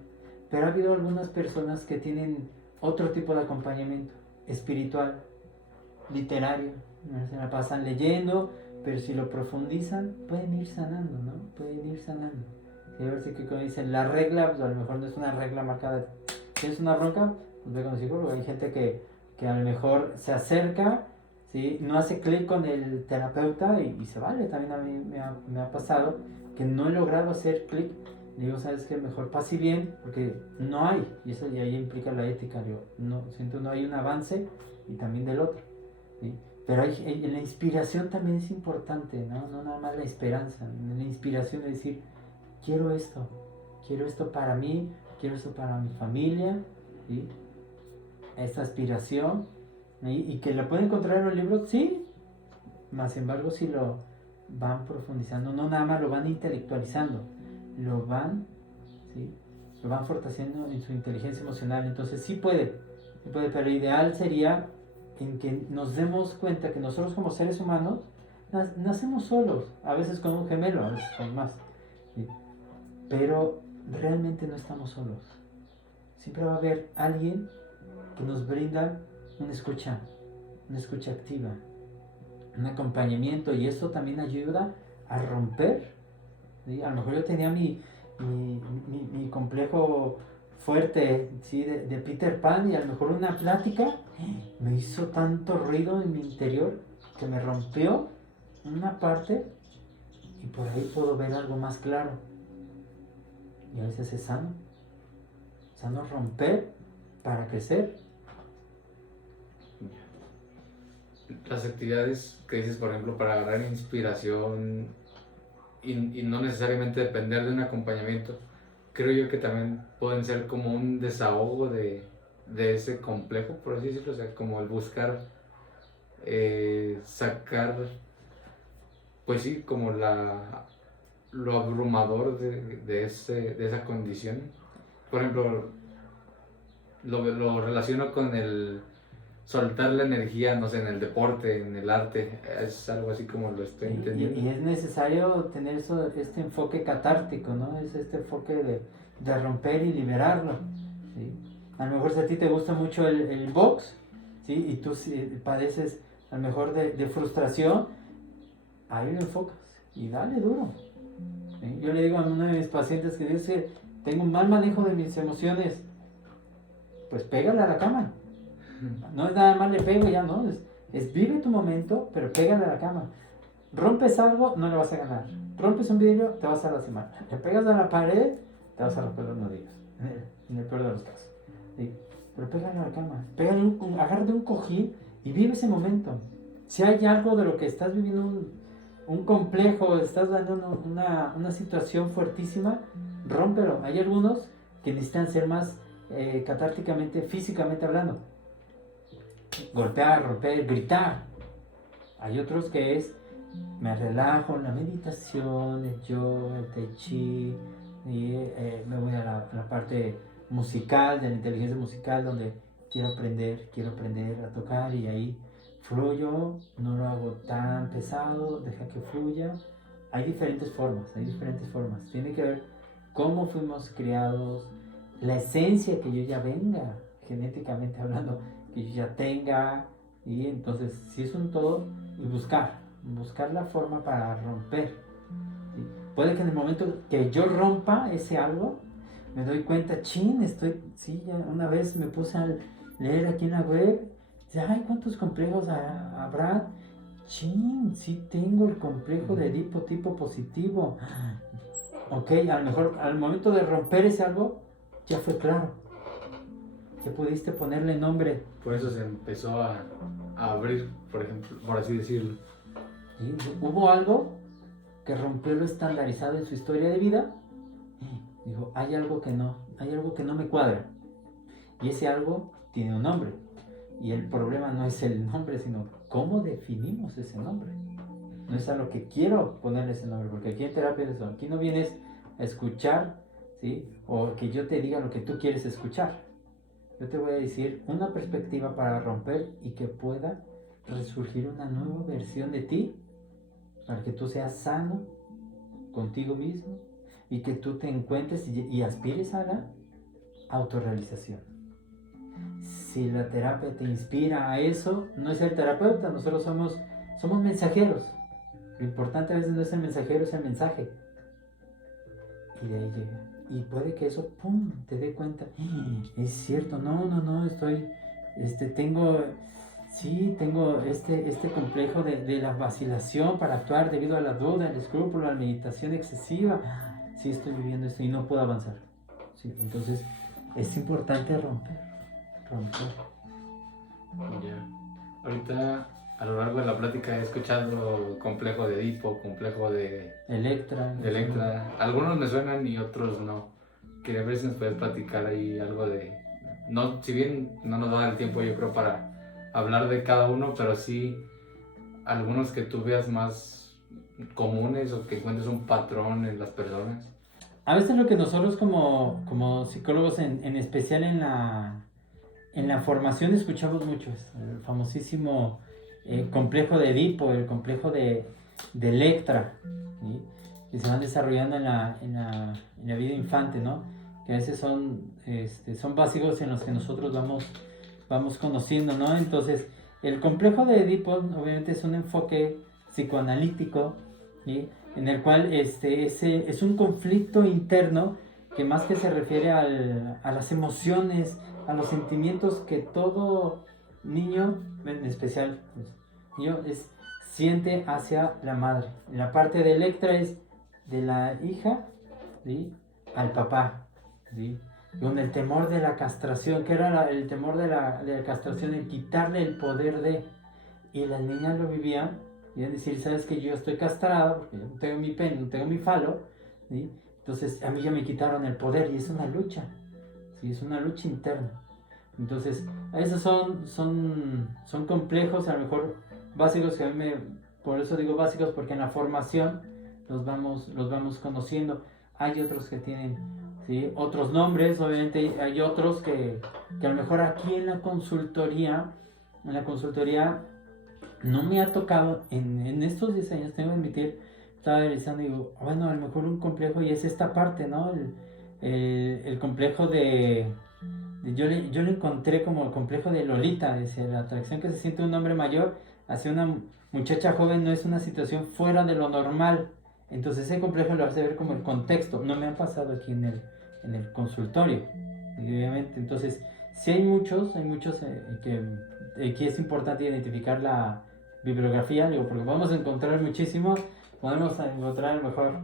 Pero ha habido algunas personas que tienen otro tipo de acompañamiento, espiritual, literario. Se la pasan leyendo, pero si lo profundizan, pueden ir sanando, ¿no? Pueden ir sanando. Y a ver si, como dicen, la regla, pues a lo mejor no es una regla marcada. ¿Tienes una bronca? Pues ve con el psicólogo. Hay gente que a lo mejor se acerca, ¿sí? No hace clic con el terapeuta y se vale. También a mí me ha pasado que no he logrado hacer clic. Digo, ¿sabes qué? Mejor pase bien, porque no hay, y eso ya implica la ética. Digo, no hay un avance, y también del otro, ¿sí? Pero la inspiración también es importante, ¿no? No nada más la esperanza, la inspiración de decir, quiero esto para mí, quiero esto para mi familia, ¿sí? Esta aspiración, y que la pueden encontrar en los libros, sí, más sin embargo, si lo van profundizando, no nada más lo van intelectualizando, lo van, ¿sí? Lo van fortaleciendo en su inteligencia emocional. Entonces sí puede, pero ideal sería en que nos demos cuenta que nosotros como seres humanos nacemos solos, a veces con un gemelo, a veces con más, ¿sí? Pero realmente no estamos solos. Siempre va a haber alguien que nos brinda una escucha activa, un acompañamiento, y eso también ayuda a romper, ¿sí? A lo mejor yo tenía mi complejo fuerte, ¿sí? de Peter Pan, y a lo mejor una plática me hizo tanto ruido en mi interior que me rompió una parte, y por ahí puedo ver algo más claro. Y a veces es sano romper para crecer. Las actividades que dices, por ejemplo, para agarrar inspiración y no necesariamente depender de un acompañamiento, creo yo que también pueden ser como un desahogo de ese complejo, por así decirlo, o sea, como el buscar sacar, pues sí, como lo abrumador de esa condición. Por ejemplo, lo relaciono con el soltar la energía, no sé, en el deporte, en el arte, es algo así como lo estoy entendiendo. Y es necesario tener este enfoque catártico, ¿no? Es este enfoque de romper y liberarlo, ¿sí? A lo mejor si a ti te gusta mucho el box, ¿sí? Y tú si padeces a lo mejor de frustración, ahí lo enfocas y dale duro, ¿sí? Yo le digo a uno de mis pacientes que dice, tengo un mal manejo de mis emociones, pues pégale a la cama. No es nada más le pego ya, ¿no? Es vive tu momento, pero pégale a la cama. Rompes algo, no le vas a ganar. Rompes un vidrio, te vas a lastimar. Le pegas a la pared, te vas a romper los nudillos. En el peor de los casos, ¿sí? Pero pégale a la cama. Agárrate un cojín y vive ese momento. Si hay algo de lo que estás viviendo, un complejo, estás dando una situación fuertísima, rómpelo. Hay algunos que necesitan ser más catárticamente, físicamente hablando. Golpear, romper, gritar. Hay otros que es, me relajo en la meditación, el yoga, el tai chi, y me voy a la parte musical, de la inteligencia musical, donde quiero aprender a tocar, y ahí fluyo, no lo hago tan pesado, deja que fluya. Hay diferentes formas. Tiene que ver cómo fuimos criados, la esencia que yo ya venga, genéticamente hablando, que yo ya tenga, y entonces si es un todo, y buscar la forma para romper, ¿sí? Puede que en el momento que yo rompa ese algo, me doy cuenta, ya una vez me puse a leer aquí en la web, ay, ¿cuántos complejos habrá? Sí tengo el complejo de Edipo tipo positivo. Ok, a lo mejor al momento de romper ese algo, ya fue claro. Ya pudiste ponerle nombre. Por eso se empezó a abrir, por ejemplo, por así decirlo. ¿Sí? Hubo algo que rompió lo estandarizado en su historia de vida. Dijo, hay algo que no me cuadra. Y ese algo tiene un nombre. Y el problema no es el nombre, sino cómo definimos ese nombre. No es a lo que quiero ponerle ese nombre, porque aquí en terapia es eso. Aquí no vienes a escuchar, ¿sí? O que yo te diga lo que tú quieres escuchar. Yo te voy a decir una perspectiva para romper y que pueda resurgir una nueva versión de ti, para que tú seas sano contigo mismo y que tú te encuentres y aspires a la autorrealización. Si la terapia te inspira a eso, no es el terapeuta, nosotros somos mensajeros. Lo importante a veces no es el mensajero, es el mensaje. Y de ahí llega. Y puede que eso, ¡pum!, te dé cuenta. Es cierto, tengo este complejo de la vacilación para actuar debido a la duda, el escrúpulo, la meditación excesiva. Sí, estoy viviendo esto y no puedo avanzar. Sí, entonces es importante romper. Ya. Ahorita, a lo largo de la plática, he escuchado complejo de Edipo, complejo de Electra. Algunos me suenan y otros no. Quería ver si nos puedes platicar ahí algo de... No, si bien no nos da el tiempo, yo creo, para hablar de cada uno, pero sí algunos que tú veas más comunes o que encuentres un patrón en las personas. A veces lo que nosotros como psicólogos, en especial en la formación, escuchamos mucho es el famosísimo complejo de Edipo, el complejo de Electra, ¿sí? Que se van desarrollando en la vida infante, ¿no? Que a veces son básicos en los que nosotros vamos vamos conociendo, ¿no? Entonces, el complejo de Edipo obviamente es un enfoque psicoanalítico, ¿sí? En el cual es un conflicto interno que más que se refiere a las emociones, a los sentimientos que todo niño, en especial pues, niño, siente hacia la madre. La parte de Electra es de la hija, ¿sí? Al papá, ¿sí? Con el temor de la castración, que era el temor de la castración, el quitarle el poder de... Y las niñas lo vivían, y decir, sabes que yo estoy castrada, porque yo no tengo mi pene, no tengo mi falo, ¿sí? Entonces a mí ya me quitaron el poder, y es una lucha, ¿sí? Es una lucha interna. Entonces, esos son complejos, a lo mejor básicos, que a mí por eso digo básicos, porque en la formación los vamos conociendo. Hay otros que tienen, ¿sí? Otros nombres, obviamente hay otros que a lo mejor aquí en la consultoría no me ha tocado, en estos 10 años, tengo que admitir, estaba realizando y digo, bueno, a lo mejor un complejo, y es esta parte, ¿no? El complejo yo le encontré como el complejo de Lolita, dice, la atracción que se siente un hombre mayor hacia una muchacha joven no es una situación fuera de lo normal. Entonces ese complejo lo hace ver como el contexto. No me ha pasado aquí en el consultorio, obviamente. Entonces, sí hay muchos que aquí es importante identificar la bibliografía, digo, porque podemos encontrar muchísimo. Podemos encontrar a lo mejor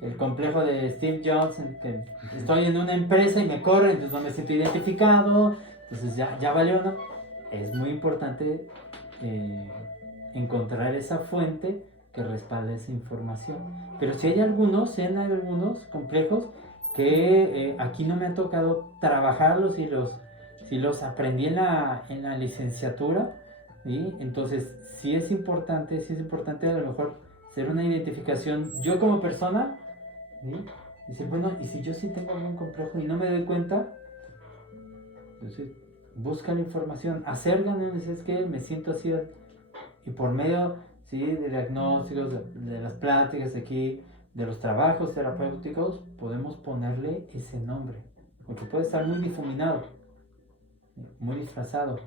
el complejo de Steve Jobs, en que estoy en una empresa y me corren, entonces no me siento identificado, entonces ya valió, ¿no? Es muy importante encontrar esa fuente que respalde esa información. Pero si hay algunos complejos que aquí no me ha tocado trabajarlos, si los aprendí en la licenciatura, ¿sí? Entonces sí es importante a lo mejor hacer una identificación yo como persona, ¿sí? Decir, bueno, y si yo sí tengo algún complejo y no me doy cuenta, entonces busca la información, acércate, dices que me siento así, y por medio, ¿sí? De diagnósticos, de las pláticas aquí, de los trabajos terapéuticos, podemos ponerle ese nombre, porque puede estar muy difuminado, muy disfrazado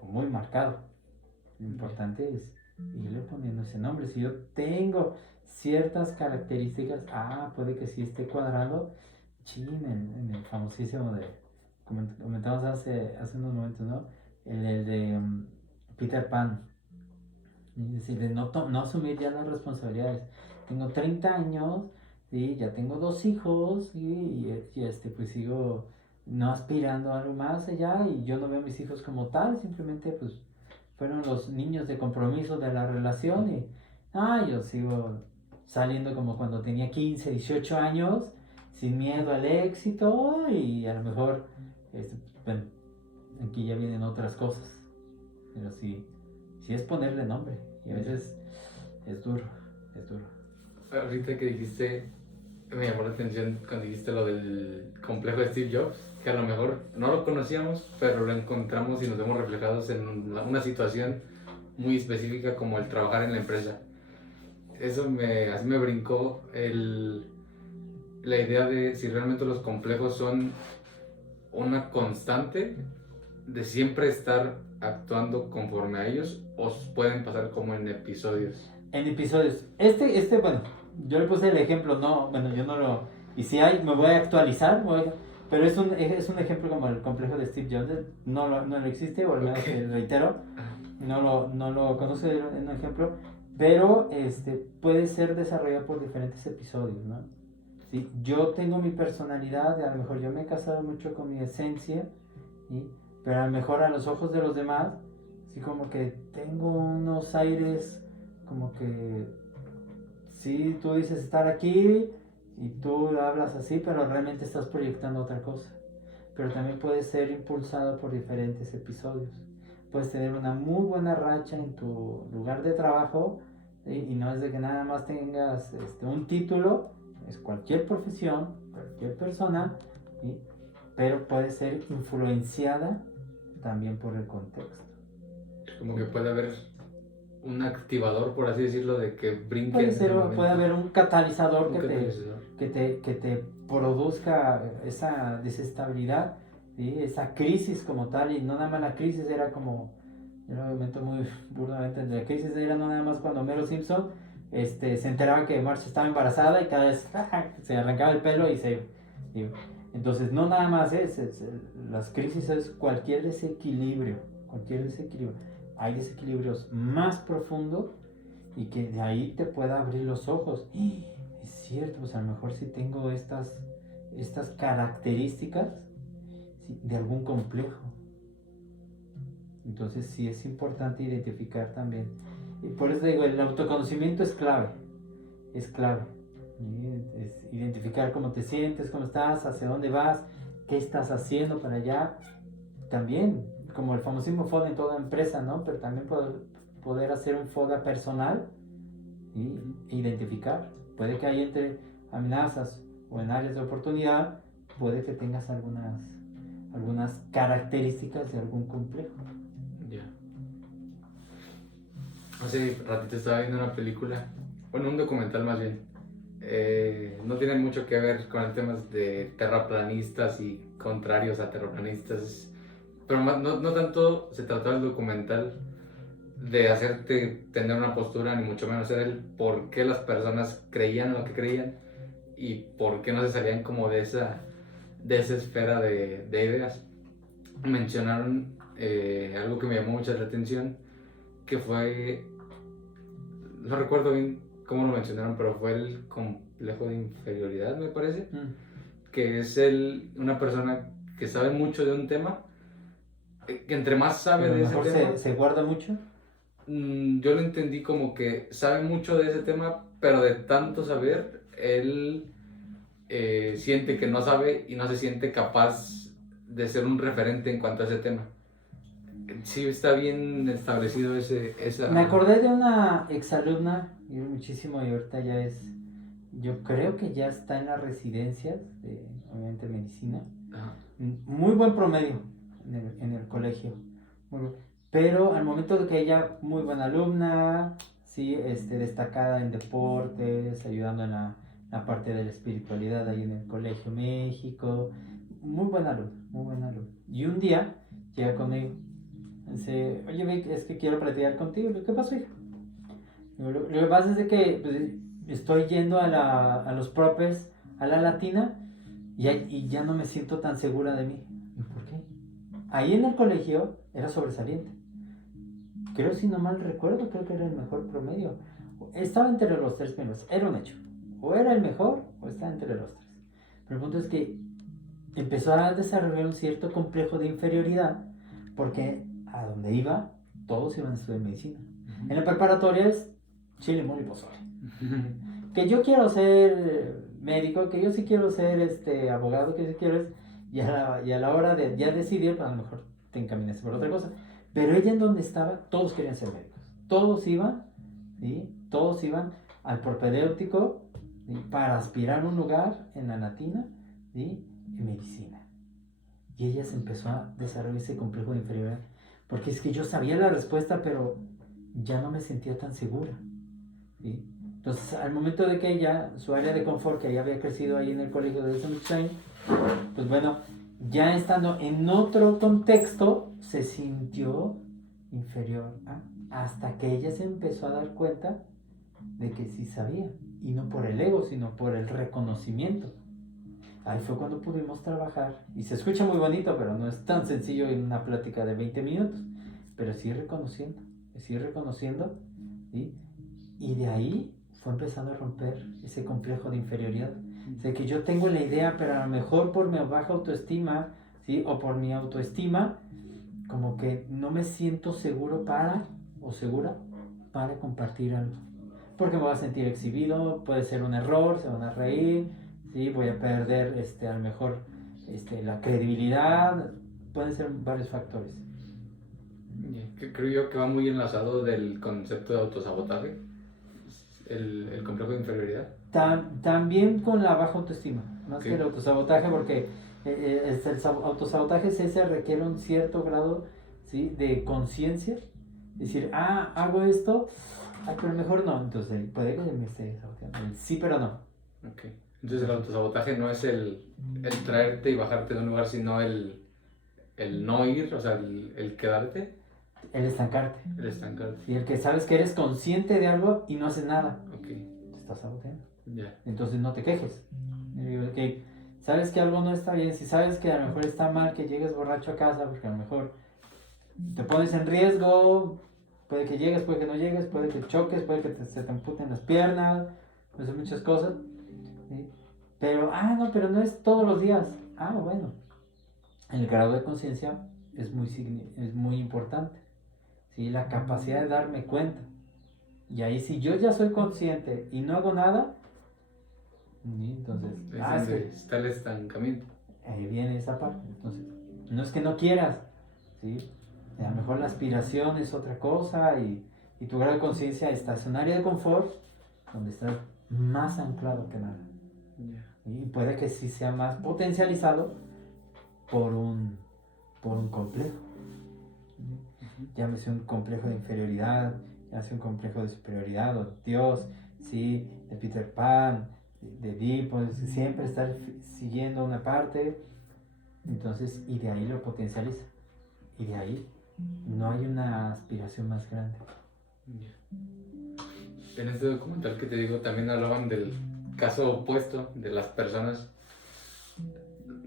o muy marcado. Lo importante es irle poniendo ese nombre. Si yo tengo ciertas características, puede que sí esté cuadrado, en el famosísimo de, comentamos hace unos momentos, ¿no? El de Peter Pan. Es decir, de no asumir ya las responsabilidades. Tengo 30 años, ¿sí? Ya tengo 2 hijos, ¿sí? y pues sigo no aspirando a algo más allá, y yo no veo a mis hijos como tal, simplemente pues fueron los niños de compromiso de la relación, y yo sigo saliendo como cuando tenía 15, 18 años, sin miedo al éxito, y a lo mejor, bueno, aquí ya vienen otras cosas, pero sí es ponerle nombre, y a veces es duro. Ahorita que dijiste, me llamó la atención cuando dijiste lo del complejo de Steve Jobs, que a lo mejor no lo conocíamos, pero lo encontramos y nos vemos reflejados en una situación muy específica como el trabajar en la empresa. Así me brincó la idea de si realmente los complejos son una constante de siempre estar actuando conforme a ellos, o pueden pasar como en episodios. En episodios. Bueno, yo le puse el ejemplo, yo no lo... Y si hay, me voy a actualizar, pero es un ejemplo como el complejo de Steve Jobs, no lo existe, o al menos reitero, no lo conoce en un ejemplo, pero puede ser desarrollado por diferentes episodios, ¿no? ¿Sí? Yo tengo mi personalidad, a lo mejor yo me he casado mucho con mi esencia, ¿sí? Pero a lo mejor a los ojos de los demás, sí, como que tengo unos aires, como que sí, tú dices estar aquí y tú hablas así, pero realmente estás proyectando otra cosa. Pero también puedes ser impulsado por diferentes episodios. Puedes tener una muy buena racha en tu lugar de trabajo, ¿sí? Y no es de que nada más tengas un título, es cualquier profesión, cualquier persona, ¿sí? Pero puede ser influenciada también por el contexto. Como que puede haber un activador, por así decirlo, de que brinque. Puede haber un catalizador que te produzca esa desestabilidad ¿sí? Esa crisis como tal, y no nada más la crisis era como, yo lo comento muy burdamente, la crisis era no nada más cuando Homero Simpson se enteraba que Marge estaba embarazada y cada vez se arrancaba el pelo y se... y- entonces no nada más las crisis es cualquier desequilibrio, hay desequilibrios más profundos y que de ahí te pueda abrir los ojos. Es cierto, pues a lo mejor si tengo estas características, ¿sí?, de algún complejo. Entonces sí es importante identificar también. Y por eso digo, el autoconocimiento es clave. Es clave. ¿Sí? Es identificar cómo te sientes, cómo estás, hacia dónde vas, qué estás haciendo para allá. También, como el famosísimo FODA en toda empresa, ¿no? Pero también poder hacer un FODA personal y identificar. Puede que ahí entre amenazas o en áreas de oportunidad, puede que tengas algunas características de algún complejo. Ya. Hace ratito estaba viendo una película, bueno, un documental más bien. No tiene mucho que ver con el tema de terraplanistas y contrarios a terraplanistas, pero no tanto se trató el documental de hacerte tener una postura, ni mucho menos era el por qué las personas creían lo que creían y por qué no se salían como de esa esfera de ideas. Mencionaron algo que me llamó mucho la atención, que fue, no recuerdo bien cómo lo mencionaron, pero fue el complejo de inferioridad, me parece, que es una persona que sabe mucho de un tema, que entre más sabe de ese tema... ¿Se guarda mucho? Yo lo entendí como que sabe mucho de ese tema, pero de tanto saber, él siente que no sabe y no se siente capaz de ser un referente en cuanto a ese tema. Sí, está bien establecido esa... Me acordé de una exalumna, y muchísimo, y ahorita ya yo creo que ya está en las residencias de, obviamente, medicina. Ajá. Muy buen promedio en el colegio. Pero al momento de que ella, muy buena alumna, sí, destacada en deportes, ayudando en la parte de la espiritualidad ahí en el Colegio México. Muy buena alumna, muy buena alumna. Y un día llega conmigo. Dice, oye Vic, es que quiero platicar contigo. ¿Qué pasó, hija? Lo que pasa es de que pues, estoy yendo a los propes, a la latina, y ya no me siento tan segura de mí. ¿Por qué? Ahí en el colegio era sobresaliente. Creo, si no mal recuerdo, creo que era el mejor promedio. Estaba entre los tres primeros, era un hecho. O era el mejor o estaba entre los tres. Pero el punto es que empezó a desarrollar un cierto complejo de inferioridad porque a donde iba, todos iban a estudiar medicina. En la preparatoria es chile, mole y pozole. Que yo quiero ser médico, que yo sí quiero ser abogado, que yo sí quiero y a la hora de ya decidir, pues a lo mejor te encaminas por otra cosa. Pero ella en donde estaba, todos querían ser médicos. Todos iban, ¿sí? Todos iban al propedéutico, ¿sí?, para aspirar a un lugar en la latina, ¿sí?, en medicina. Y ella se empezó a desarrollar ese complejo de inferioridad. Porque es que yo sabía la respuesta, pero ya no me sentía tan segura, ¿sí? Entonces, al momento de que ella, su área de confort, que ella había crecido ahí en el colegio desde hace muchos años, pues bueno, ya estando en otro contexto, se sintió inferior, hasta que ella se empezó a dar cuenta de que sí sabía, y no por el ego, sino por el reconocimiento. Ahí fue cuando pudimos trabajar, y se escucha muy bonito, pero no es tan sencillo en una plática de 20 minutos, pero sí reconociendo, ¿sí? Y de ahí fue empezando a romper ese complejo de inferioridad. O sea, que yo tengo la idea, pero a lo mejor por mi baja autoestima, ¿sí?, o por mi autoestima, como que no me siento seguro segura para compartir algo. Porque me voy a sentir exhibido, puede ser un error, se van a reír, ¿sí?, voy a perder a lo mejor la credibilidad, pueden ser varios factores. Creo yo que va muy enlazado del concepto de autosabotaje, el complejo de inferioridad. También con la baja autoestima, más Okay. que el autosabotaje, porque el autosabotaje requiere un cierto grado, ¿sí?, de conciencia. Decir, hago esto, pero mejor no. Entonces puede que me esté saboteando. Sí, pero no. Okay. Entonces el autosabotaje no es el traerte y bajarte de un lugar, sino el el no ir, o sea, el quedarte, El estancarte. el estancarte. Y el que sabes que eres consciente de algo y no haces nada. Ok, Te estás saboteando. ya. Entonces no te quejes. Y digo, ok, sabes que algo no está bien, si sabes que a lo mejor está mal que llegues borracho a casa, porque a lo mejor te pones en riesgo, puede que llegues, puede que no llegues, puede que choques, puede que se te amputen las piernas, pues muchas cosas. ¿Sí? Pero, no, pero no es todos los días. Bueno, el grado de conciencia es muy importante. ¿Sí? La capacidad de darme cuenta. Y ahí si yo ya soy consciente y no hago nada, ¿sí? Entonces, Es donde está el estancamiento. ahí viene esa parte. Entonces, no es que no quieras, ¿sí? A lo mejor la aspiración es otra cosa y tu grado de conciencia está en un área de confort donde estás más anclado que nada. Ya. Y puede que sí sea más potencializado por un complejo. Llámese un complejo de inferioridad, llámese un complejo de superioridad o Dios, ¿sí? De Peter Pan, de Edipo, siempre estar siguiendo una parte, entonces, y de ahí lo potencializa. Y de ahí no hay una aspiración más grande. Ya. En este documental que te digo también hablaban del caso opuesto de las personas.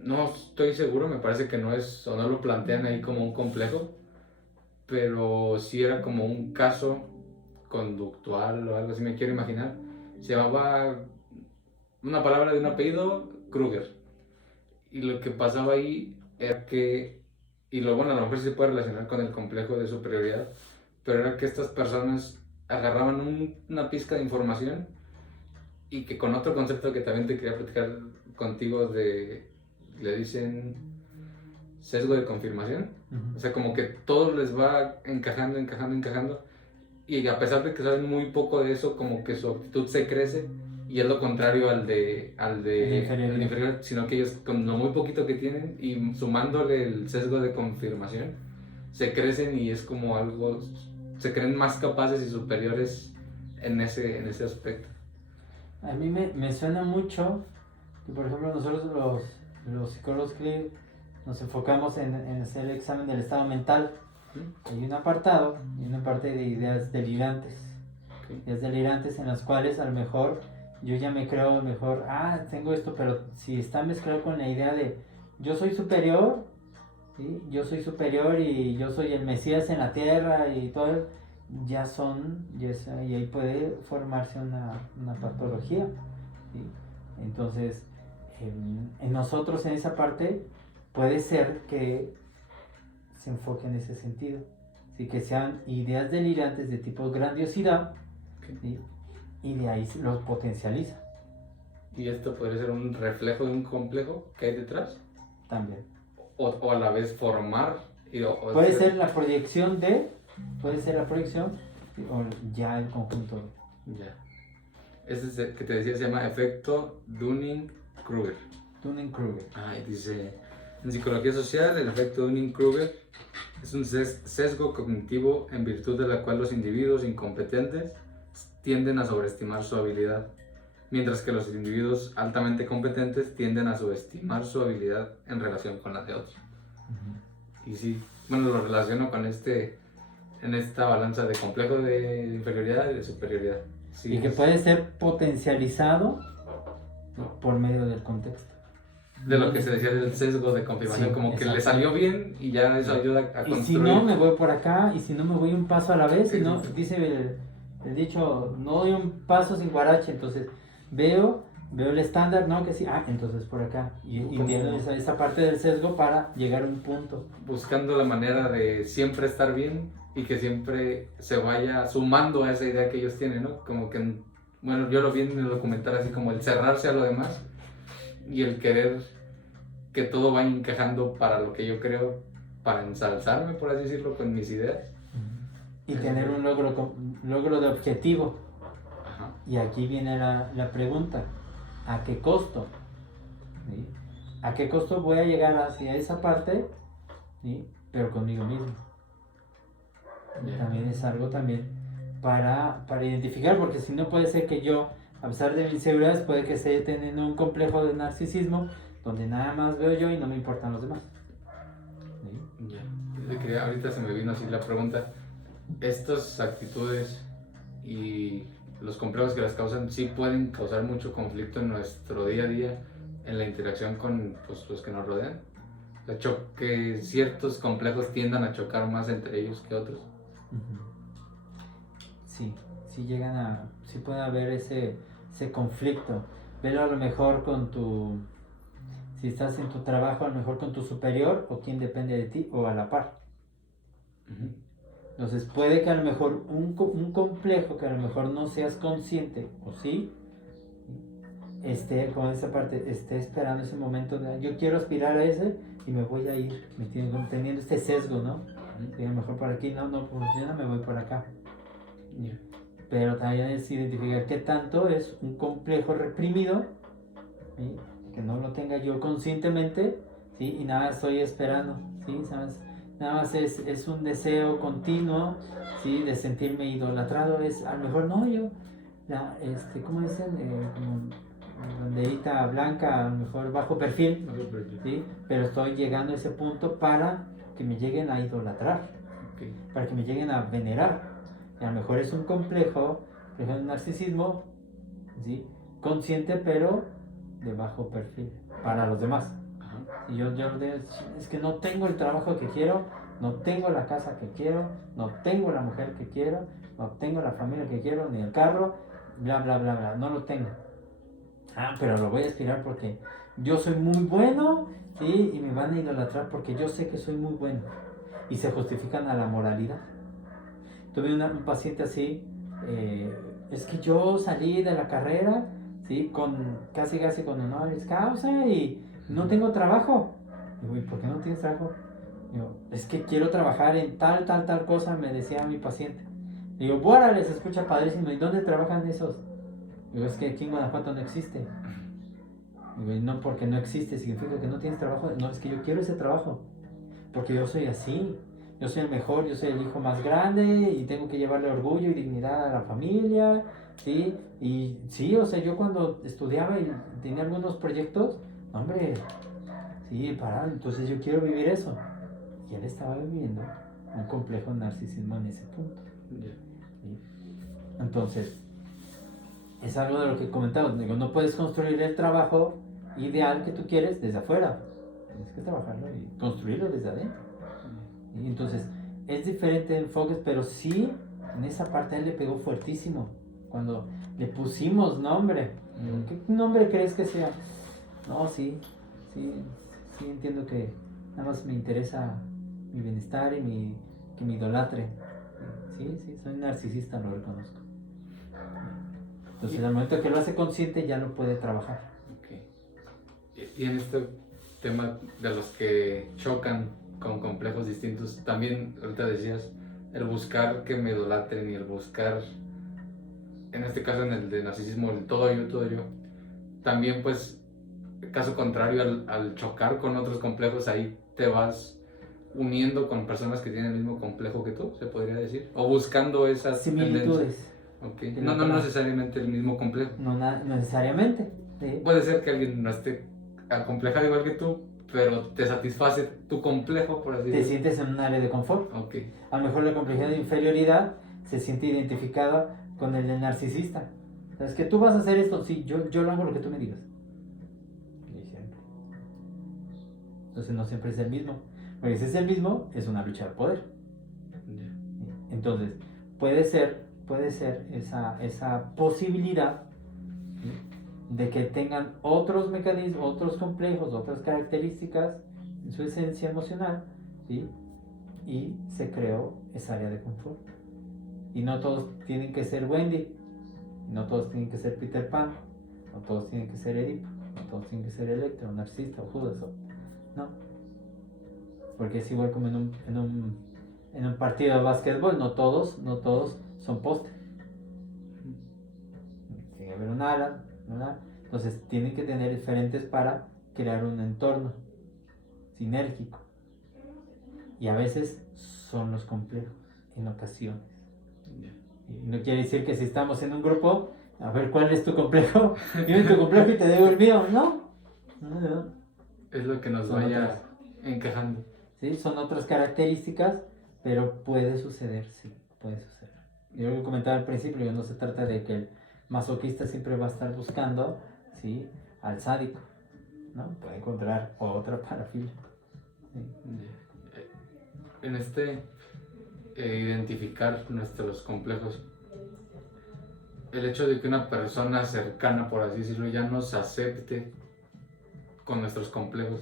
No estoy seguro, me parece que no es, o no lo plantean ahí como un complejo, pero sí era como un caso conductual o algo así, me quiero imaginar. Se llamaba una palabra de un apellido, Kruger. Y lo que pasaba ahí era que, y lo bueno, a lo mejor sí se puede relacionar con el complejo de superioridad, pero era que estas personas agarraban una pizca de información y que con otro concepto que también te quería platicar contigo le dicen sesgo de confirmación. O sea, como que todo les va encajando, encajando, encajando. Y a pesar de que saben muy poco de eso, como que su actitud se crece. Y es lo contrario al de el inferior, sino que ellos con lo muy poquito que tienen y sumándole el sesgo de confirmación, se crecen y es como algo, se creen más capaces y superiores en ese aspecto. A mí me suena mucho que, por ejemplo, nosotros los psicólogos clínicos nos enfocamos en hacer el examen del estado mental. Hay un apartado y una parte de ideas delirantes. Okay. Ideas delirantes en las cuales a lo mejor yo ya me creo mejor, tengo esto, pero si está mezclado con la idea de yo soy superior, ¿sí? Yo soy superior y yo soy el Mesías en la tierra y todo, y ahí puede formarse una patología. ¿Sí? Entonces, en nosotros en esa parte puede ser que se enfoque en ese sentido, ¿sí? Que sean ideas delirantes de tipo grandiosidad, ¿sí? Y de ahí los potencializa. ¿Y esto podría ser un reflejo de un complejo que hay detrás? También. O a la vez formar. Puede ser la proyección o ya el conjunto. Ya. Ese es el que te decía, se llama efecto Dunning-Kruger. Dunning-Kruger. Y dice, en psicología social, el efecto Dunning-Kruger es un sesgo cognitivo en virtud de la cual los individuos incompetentes tienden a sobreestimar su habilidad, mientras que los individuos altamente competentes tienden a subestimar su habilidad en relación con la de otros. Y sí, bueno, lo relaciono con en esta balanza de complejo de inferioridad y de superioridad. Sí, y que puede ser potencializado por medio del contexto. De lo que se decía del sesgo de confirmación, Sí, como que exacto. le salió bien y ya eso ayuda a construir. Y si no, me voy por acá, y si no, me voy un paso a la vez, y no, dice el dicho, no doy un paso sin guarache, entonces veo el estándar, no, que sí, entonces por acá, y entiendo esa parte del sesgo para llegar a un punto. Buscando la manera de siempre estar bien y que siempre se vaya sumando a esa idea que ellos tienen, ¿no? Como que, bueno, yo lo vi en el documental así como el cerrarse a lo demás y el querer que todo vaya encajando para lo que yo creo, para ensalzarme, por así decirlo, con mis ideas. Y tener un logro de objetivo. Ajá. Y aquí viene la pregunta, ¿a qué costo? ¿Sí? ¿A qué costo voy a llegar hacia esa parte? ¿Sí? Pero conmigo mismo. Yeah. También es algo para identificar, porque si no puede ser que yo, a pesar de mis inseguridades, puede que esté teniendo un complejo de narcisismo donde nada más veo yo y no me importan los demás. ¿Sí? ahorita se me vino así la pregunta, estas actitudes y los complejos que las causan sí pueden causar mucho conflicto en nuestro día a día, en la interacción con pues, los que nos rodean. O sea, que ciertos complejos tiendan a chocar más entre ellos que otros. Sí, sí puede haber ese conflicto. Velo a lo mejor si estás en tu trabajo, a lo mejor con tu superior o quien depende de ti o a la par. Entonces puede que a lo mejor un complejo que a lo mejor no seas consciente, o sí, con esa parte, esté esperando ese momento de yo quiero aspirar a ese y me voy a ir teniendo este sesgo, ¿no? Y a lo mejor por aquí no funciona, me voy por acá. Pero también es identificar qué tanto es un complejo reprimido, ¿sí? Que no lo tenga yo conscientemente, ¿sí? Y nada estoy esperando, ¿sí? ¿Sabes? Nada más es un deseo continuo, ¿sí? De sentirme idolatrado. Es a lo mejor no yo, ¿cómo dicen? Como banderita blanca, a lo mejor bajo perfil, ¿sí? Pero estoy llegando a ese punto para que me lleguen a idolatrar, para que me lleguen a venerar. Y a lo mejor es un complejo, por ejemplo, un narcisismo, ¿sí? Consciente, pero de bajo perfil para los demás. Y yo es que no tengo el trabajo que quiero, no tengo la casa que quiero, no tengo la mujer que quiero, no tengo la familia que quiero, ni el carro, bla, bla, bla, bla, no lo tengo. Pero lo voy a aspirar porque yo soy muy bueno, ¿sí? Y me van a idolatrar porque yo sé que soy muy bueno. Y se justifican a la moralidad. Tuve un paciente así, es que yo salí de la carrera, ¿sí? Casi con honoris causa y no tengo trabajo. Digo, ¿y por qué no tienes trabajo? Digo, es que quiero trabajar en tal cosa, me decía mi paciente. Digo, ¡bórale! Se escucha padrísimo. ¿Y dónde trabajan esos? Digo, es que aquí en Guanajuato no existe. Digo, y no porque no existe significa que no tienes trabajo. No, es que yo quiero ese trabajo. Porque yo soy así. Yo soy el mejor, yo soy el hijo más grande y tengo que llevarle orgullo y dignidad a la familia, ¿sí? Y sí, o sea, yo cuando estudiaba y tenía algunos proyectos, hombre, sí, entonces yo quiero vivir eso. Y él estaba viviendo un complejo narcisismo en ese punto. ¿Sí? Entonces, es algo de lo que comentaba, digo, no puedes construir el trabajo ideal que tú quieres desde afuera, tienes que trabajarlo y construirlo desde adentro. Y entonces, es diferente enfoques, pero sí, en esa parte a él le pegó fuertísimo, cuando le pusimos nombre. ¿Qué nombre crees que sea? No, sí, entiendo que nada más me interesa mi bienestar y que me idolatre. Sí, soy narcisista, lo reconozco. Entonces, al momento que lo hace consciente, ya lo puede trabajar. Y en este tema de los que chocan con complejos distintos, también ahorita decías, el buscar que me idolatren y el buscar, en este caso en el de narcisismo, el todo yo, también pues, caso contrario al chocar con otros complejos, ahí te vas uniendo con personas que tienen el mismo complejo que tú, se podría decir, o buscando esas similitudes. No necesariamente el mismo complejo. No necesariamente. ¿Sí? Puede ser que alguien no esté acomplejado igual que tú, pero te satisface tu complejo, por así decirlo. Te sientes en un área de confort. A lo mejor la complejidad de inferioridad se siente identificada con el del narcisista. Es que tú vas a hacer esto, sí, yo lo hago lo que tú me digas. Y siempre. Entonces no siempre es el mismo. Porque si es el mismo, es una lucha de poder. Entonces, puede ser esa posibilidad de que tengan otros mecanismos, otros complejos, otras características en su esencia emocional, ¿sí? Y se creó esa área de confort. Y no todos tienen que ser Wendy, no todos tienen que ser Peter Pan, no todos tienen que ser Edipo, no todos tienen que ser Electra, o Narcisista, o Judas, no. Porque es igual como en un partido de básquetbol, no todos son poste. Tiene que haber un ala, ¿verdad? Entonces tienen que tener diferentes para crear un entorno sinérgico. Y a veces son los complejos, en ocasiones. Y no quiere decir que si estamos en un grupo, a ver cuál es tu complejo, dime tu complejo y te digo el mío, ¿no? Es lo que nos vaya encajando. ¿sí? Son otras características, pero puede suceder, sí, puede suceder. Yo lo comentaba al principio, no se trata de que el masoquista siempre va a estar buscando, ¿sí?, al sádico, ¿no? Puede encontrar otra parafilia. ¿Sí? En identificar nuestros complejos, el hecho de que una persona cercana, por así decirlo, ya nos acepte con nuestros complejos,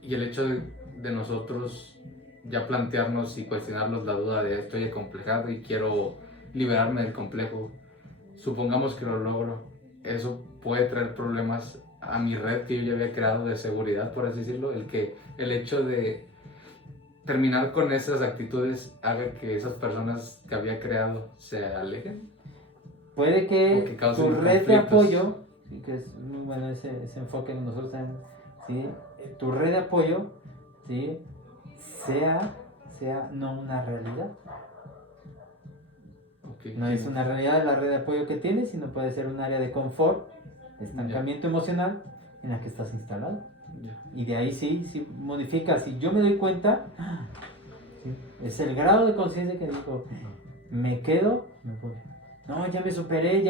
y el hecho de nosotros ya plantearnos y cuestionarnos la duda de estoy acomplejado y quiero liberarme del complejo, supongamos que lo logro, eso puede traer problemas a mi red que yo ya había creado de seguridad, por así decirlo, el hecho de terminar con esas actitudes haga que esas personas que había creado se alejen. Puede O que que causen tu red de conflictos. apoyo, sí, que es muy bueno ese enfoque que nosotros tenemos, ¿sí? Tu red de apoyo, ¿sí?, sea no una realidad. Okay, No es una realidad la red de apoyo que tienes, sino puede ser un área de confort, de estancamiento emocional en la que estás instalado. Ya. Y de ahí sí modifica. Si yo me doy cuenta, ¿sí?, es el grado de conciencia que digo, me quedo, me voy. No, ya me superé,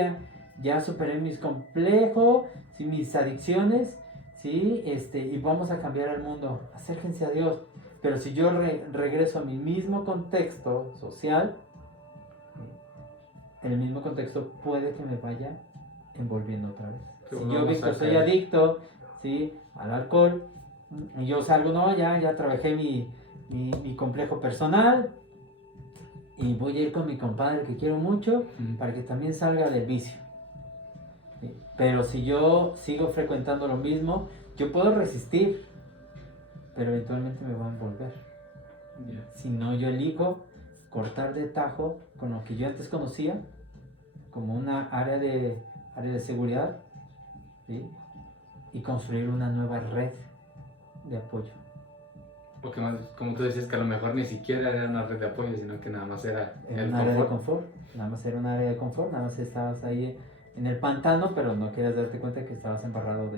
ya superé mis complejos, ¿sí?, mis adicciones, ¿sí? Y vamos a cambiar el mundo. Acérquense a Dios. Pero si yo regreso a mi mismo contexto social, en el mismo contexto puede que me vaya envolviendo otra vez. Sí, si yo, Víctor, soy adicto, ¿sí?, al alcohol, y yo salgo, no, ya trabajé mi complejo personal, y voy a ir con mi compadre que quiero mucho para que también salga del vicio. ¿Sí? Pero si yo sigo frecuentando lo mismo, yo puedo resistir, pero eventualmente me va a envolver. Si no, yo elijo cortar de tajo con lo que yo antes conocía como una área de seguridad, ¿sí?, y construir una nueva red de apoyo. Porque más, como tú decías, que a lo mejor ni siquiera era una red de apoyo, sino que nada más era un área de confort. Nada más era un área de confort, nada más estabas ahí en el pantano, pero no querías darte cuenta que estabas embarrado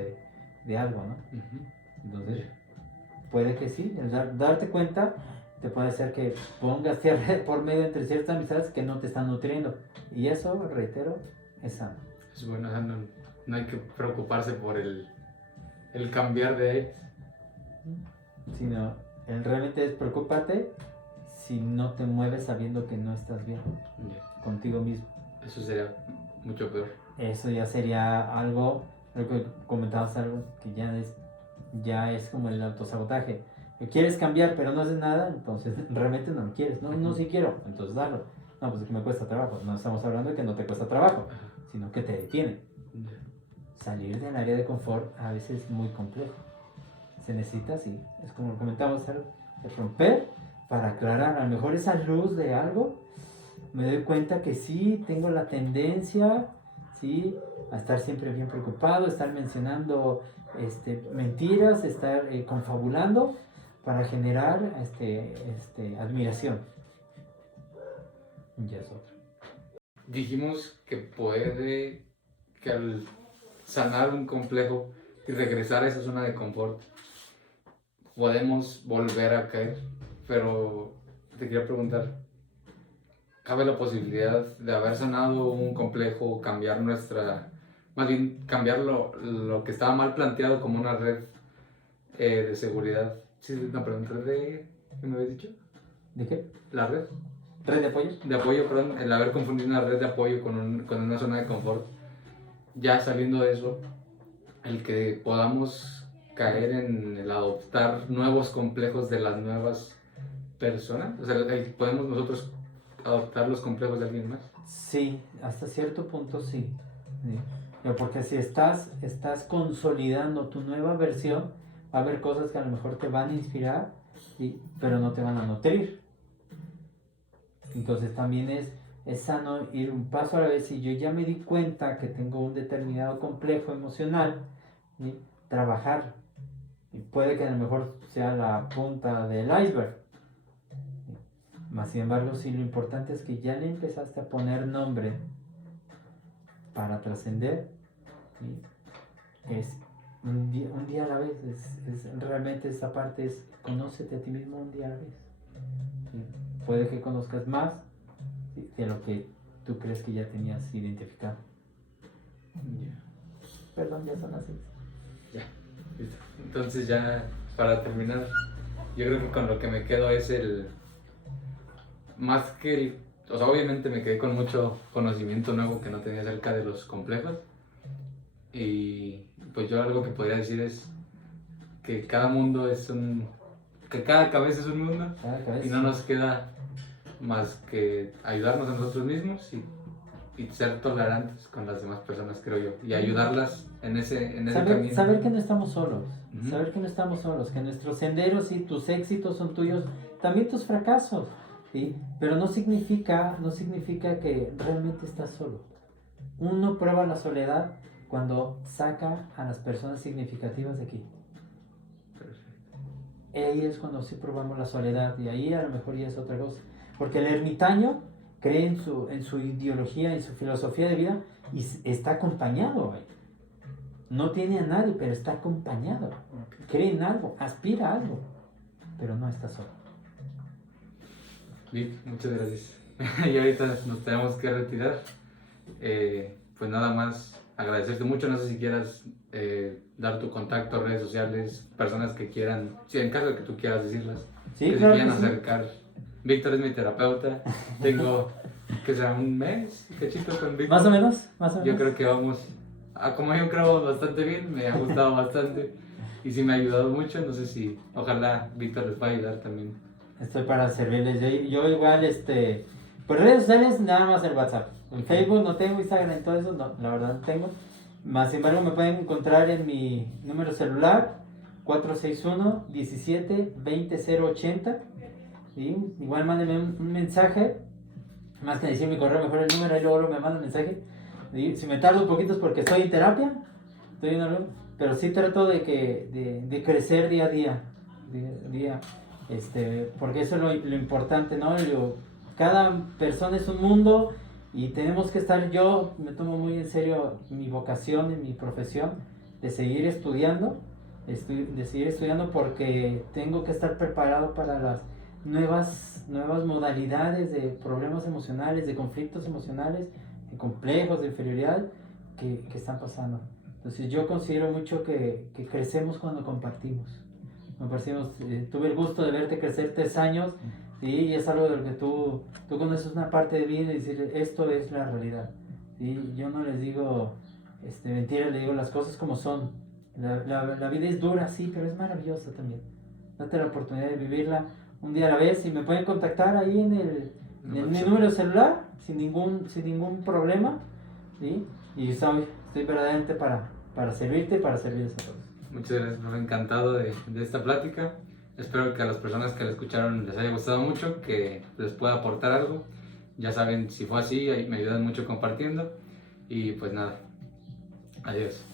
de algo, ¿no? Entonces, puede que sí, el darte cuenta te puede hacer que pongas tierra por medio entre ciertas amistades que no te están nutriendo. Y eso, reitero, es sano. Es bueno, o sea, no hay que preocuparse por el cambiar de ellos. Sino, realmente es preocúpate si no te mueves sabiendo que no estás bien contigo mismo. Eso sería mucho peor. Eso ya sería algo, lo que comentabas, algo que ya es como el autosabotaje. Quieres cambiar pero no haces nada, entonces realmente no lo quieres. No, sí quiero, entonces dalo. No, pues es que me cuesta trabajo. No estamos hablando de que no te cuesta trabajo, sino que te detiene. Salir del área de confort a veces es muy complejo. Se necesita, sí, es como lo comentamos, algo de romper para aclarar. A lo mejor esa luz de algo, me doy cuenta que sí, tengo la tendencia, sí, a estar siempre bien preocupado, estar mencionando mentiras, estar confabulando para generar admiración. Ya es otro. Dijimos que que al sanar un complejo y regresar a esa zona de confort, podemos volver a caer, pero te quería preguntar, ¿cabe la posibilidad de haber sanado un complejo, cambiar más bien cambiar lo que estaba mal planteado como una red de seguridad? Sí, no, perdón, ¿qué me habías dicho? ¿De qué? ¿La red? ¿Red de apoyo? De apoyo, perdón, el haber confundido una red de apoyo con una zona de confort. Ya sabiendo de eso, el que podamos caer en el adoptar nuevos complejos de las nuevas personas, o sea, podemos nosotros adoptar los complejos de alguien más. Sí, hasta cierto punto sí. Sí. Pero porque si estás consolidando tu nueva versión, va a haber cosas que a lo mejor te van a inspirar, ¿sí?, pero no te van a nutrir. Entonces también es sano ir un paso a la vez. Si yo ya me di cuenta que tengo un determinado complejo emocional, ¿sí?, trabajar. Y puede que a lo mejor sea la punta del iceberg. Más sin embargo, sí, lo importante es que ya le empezaste a poner nombre para trascender, ¿sí?, es un día a la vez. Realmente esta parte es conócete a ti mismo un día a la vez. ¿Sí? Puede que conozcas más, ¿sí?, de lo que tú crees que ya tenías identificado. Perdón, ya son las 6. Ya, listo. Entonces ya para terminar, yo creo que con lo que me quedo es más que o sea, obviamente me quedé con mucho conocimiento nuevo que no tenía acerca de los complejos. Y pues yo algo que podría decir es que cada mundo que cada cabeza es un mundo, y no nos queda más que ayudarnos a nosotros mismos y ser tolerantes con las demás personas, creo yo, y ayudarlas en ese camino. Saber que no estamos solos, Uh-huh. Saber que no estamos solos, que nuestros senderos y tus éxitos son tuyos, también tus fracasos, ¿sí? Pero no significa que realmente estás solo. Uno prueba la soledad cuando saca a las personas significativas de aquí. Ahí es cuando sí probamos la soledad, y ahí a lo mejor ya es otra cosa. Porque el ermitaño cree en su ideología, en su filosofía de vida, y está acompañado ahí. No tiene a nadie, pero está acompañado. Cree en algo, aspira a algo, pero no está solo. Vic, muchas gracias. Y ahorita nos tenemos que retirar. Pues nada más agradecerte mucho. No sé si quieras dar tu contacto, redes sociales, personas que quieran, si en caso de que tú quieras decirlas, Sí, que claro se quieran que sí. acercar. Víctor es mi terapeuta. Tengo, que será un mes, cachito con Víctor. Más o menos. Yo creo que vamos, como yo creo, bastante bien. Me ha gustado bastante y sí me ha ayudado mucho. No sé si, ojalá Víctor les pueda ayudar también. Estoy para servirles. Yo igual, pues redes sociales, nada más el WhatsApp. En Facebook no tengo, Instagram y todo eso, no, la verdad no tengo. Más sin embargo, me pueden encontrar en mi número celular, 461-17-20-080. ¿Sí? Igual mándenme un mensaje, más que decir mi correo, mejor el número, y luego me mandan mensaje. ¿Sí? Si me tardo un poquito es porque estoy en terapia, pero sí trato de crecer día a día. Porque eso es lo importante, ¿no? Cada persona es un mundo y tenemos que estar, yo me tomo muy en serio mi vocación y mi profesión de seguir estudiando, porque tengo que estar preparado para las nuevas modalidades de problemas emocionales, de conflictos emocionales, de complejos, de inferioridad que están pasando. Entonces yo considero mucho que crecemos cuando compartimos. Tuve el gusto de verte crecer 3 años, ¿sí? Y es algo de lo que tú conoces una parte de vida y decir, esto es la realidad, ¿sí? Yo no les digo mentiras, les digo las cosas como son. La vida es dura, sí, pero es maravillosa también. Date la oportunidad de vivirla un día a la vez, y me pueden contactar ahí en mi número celular sin ningún problema, ¿sí? Y estoy verdaderamente para servirte y para servirles a todos. Muchas gracias, profe. Encantado de esta plática. Espero que a las personas que la escucharon les haya gustado mucho, que les pueda aportar algo. Ya saben, si fue así, me ayudan mucho compartiendo. Y pues nada, adiós.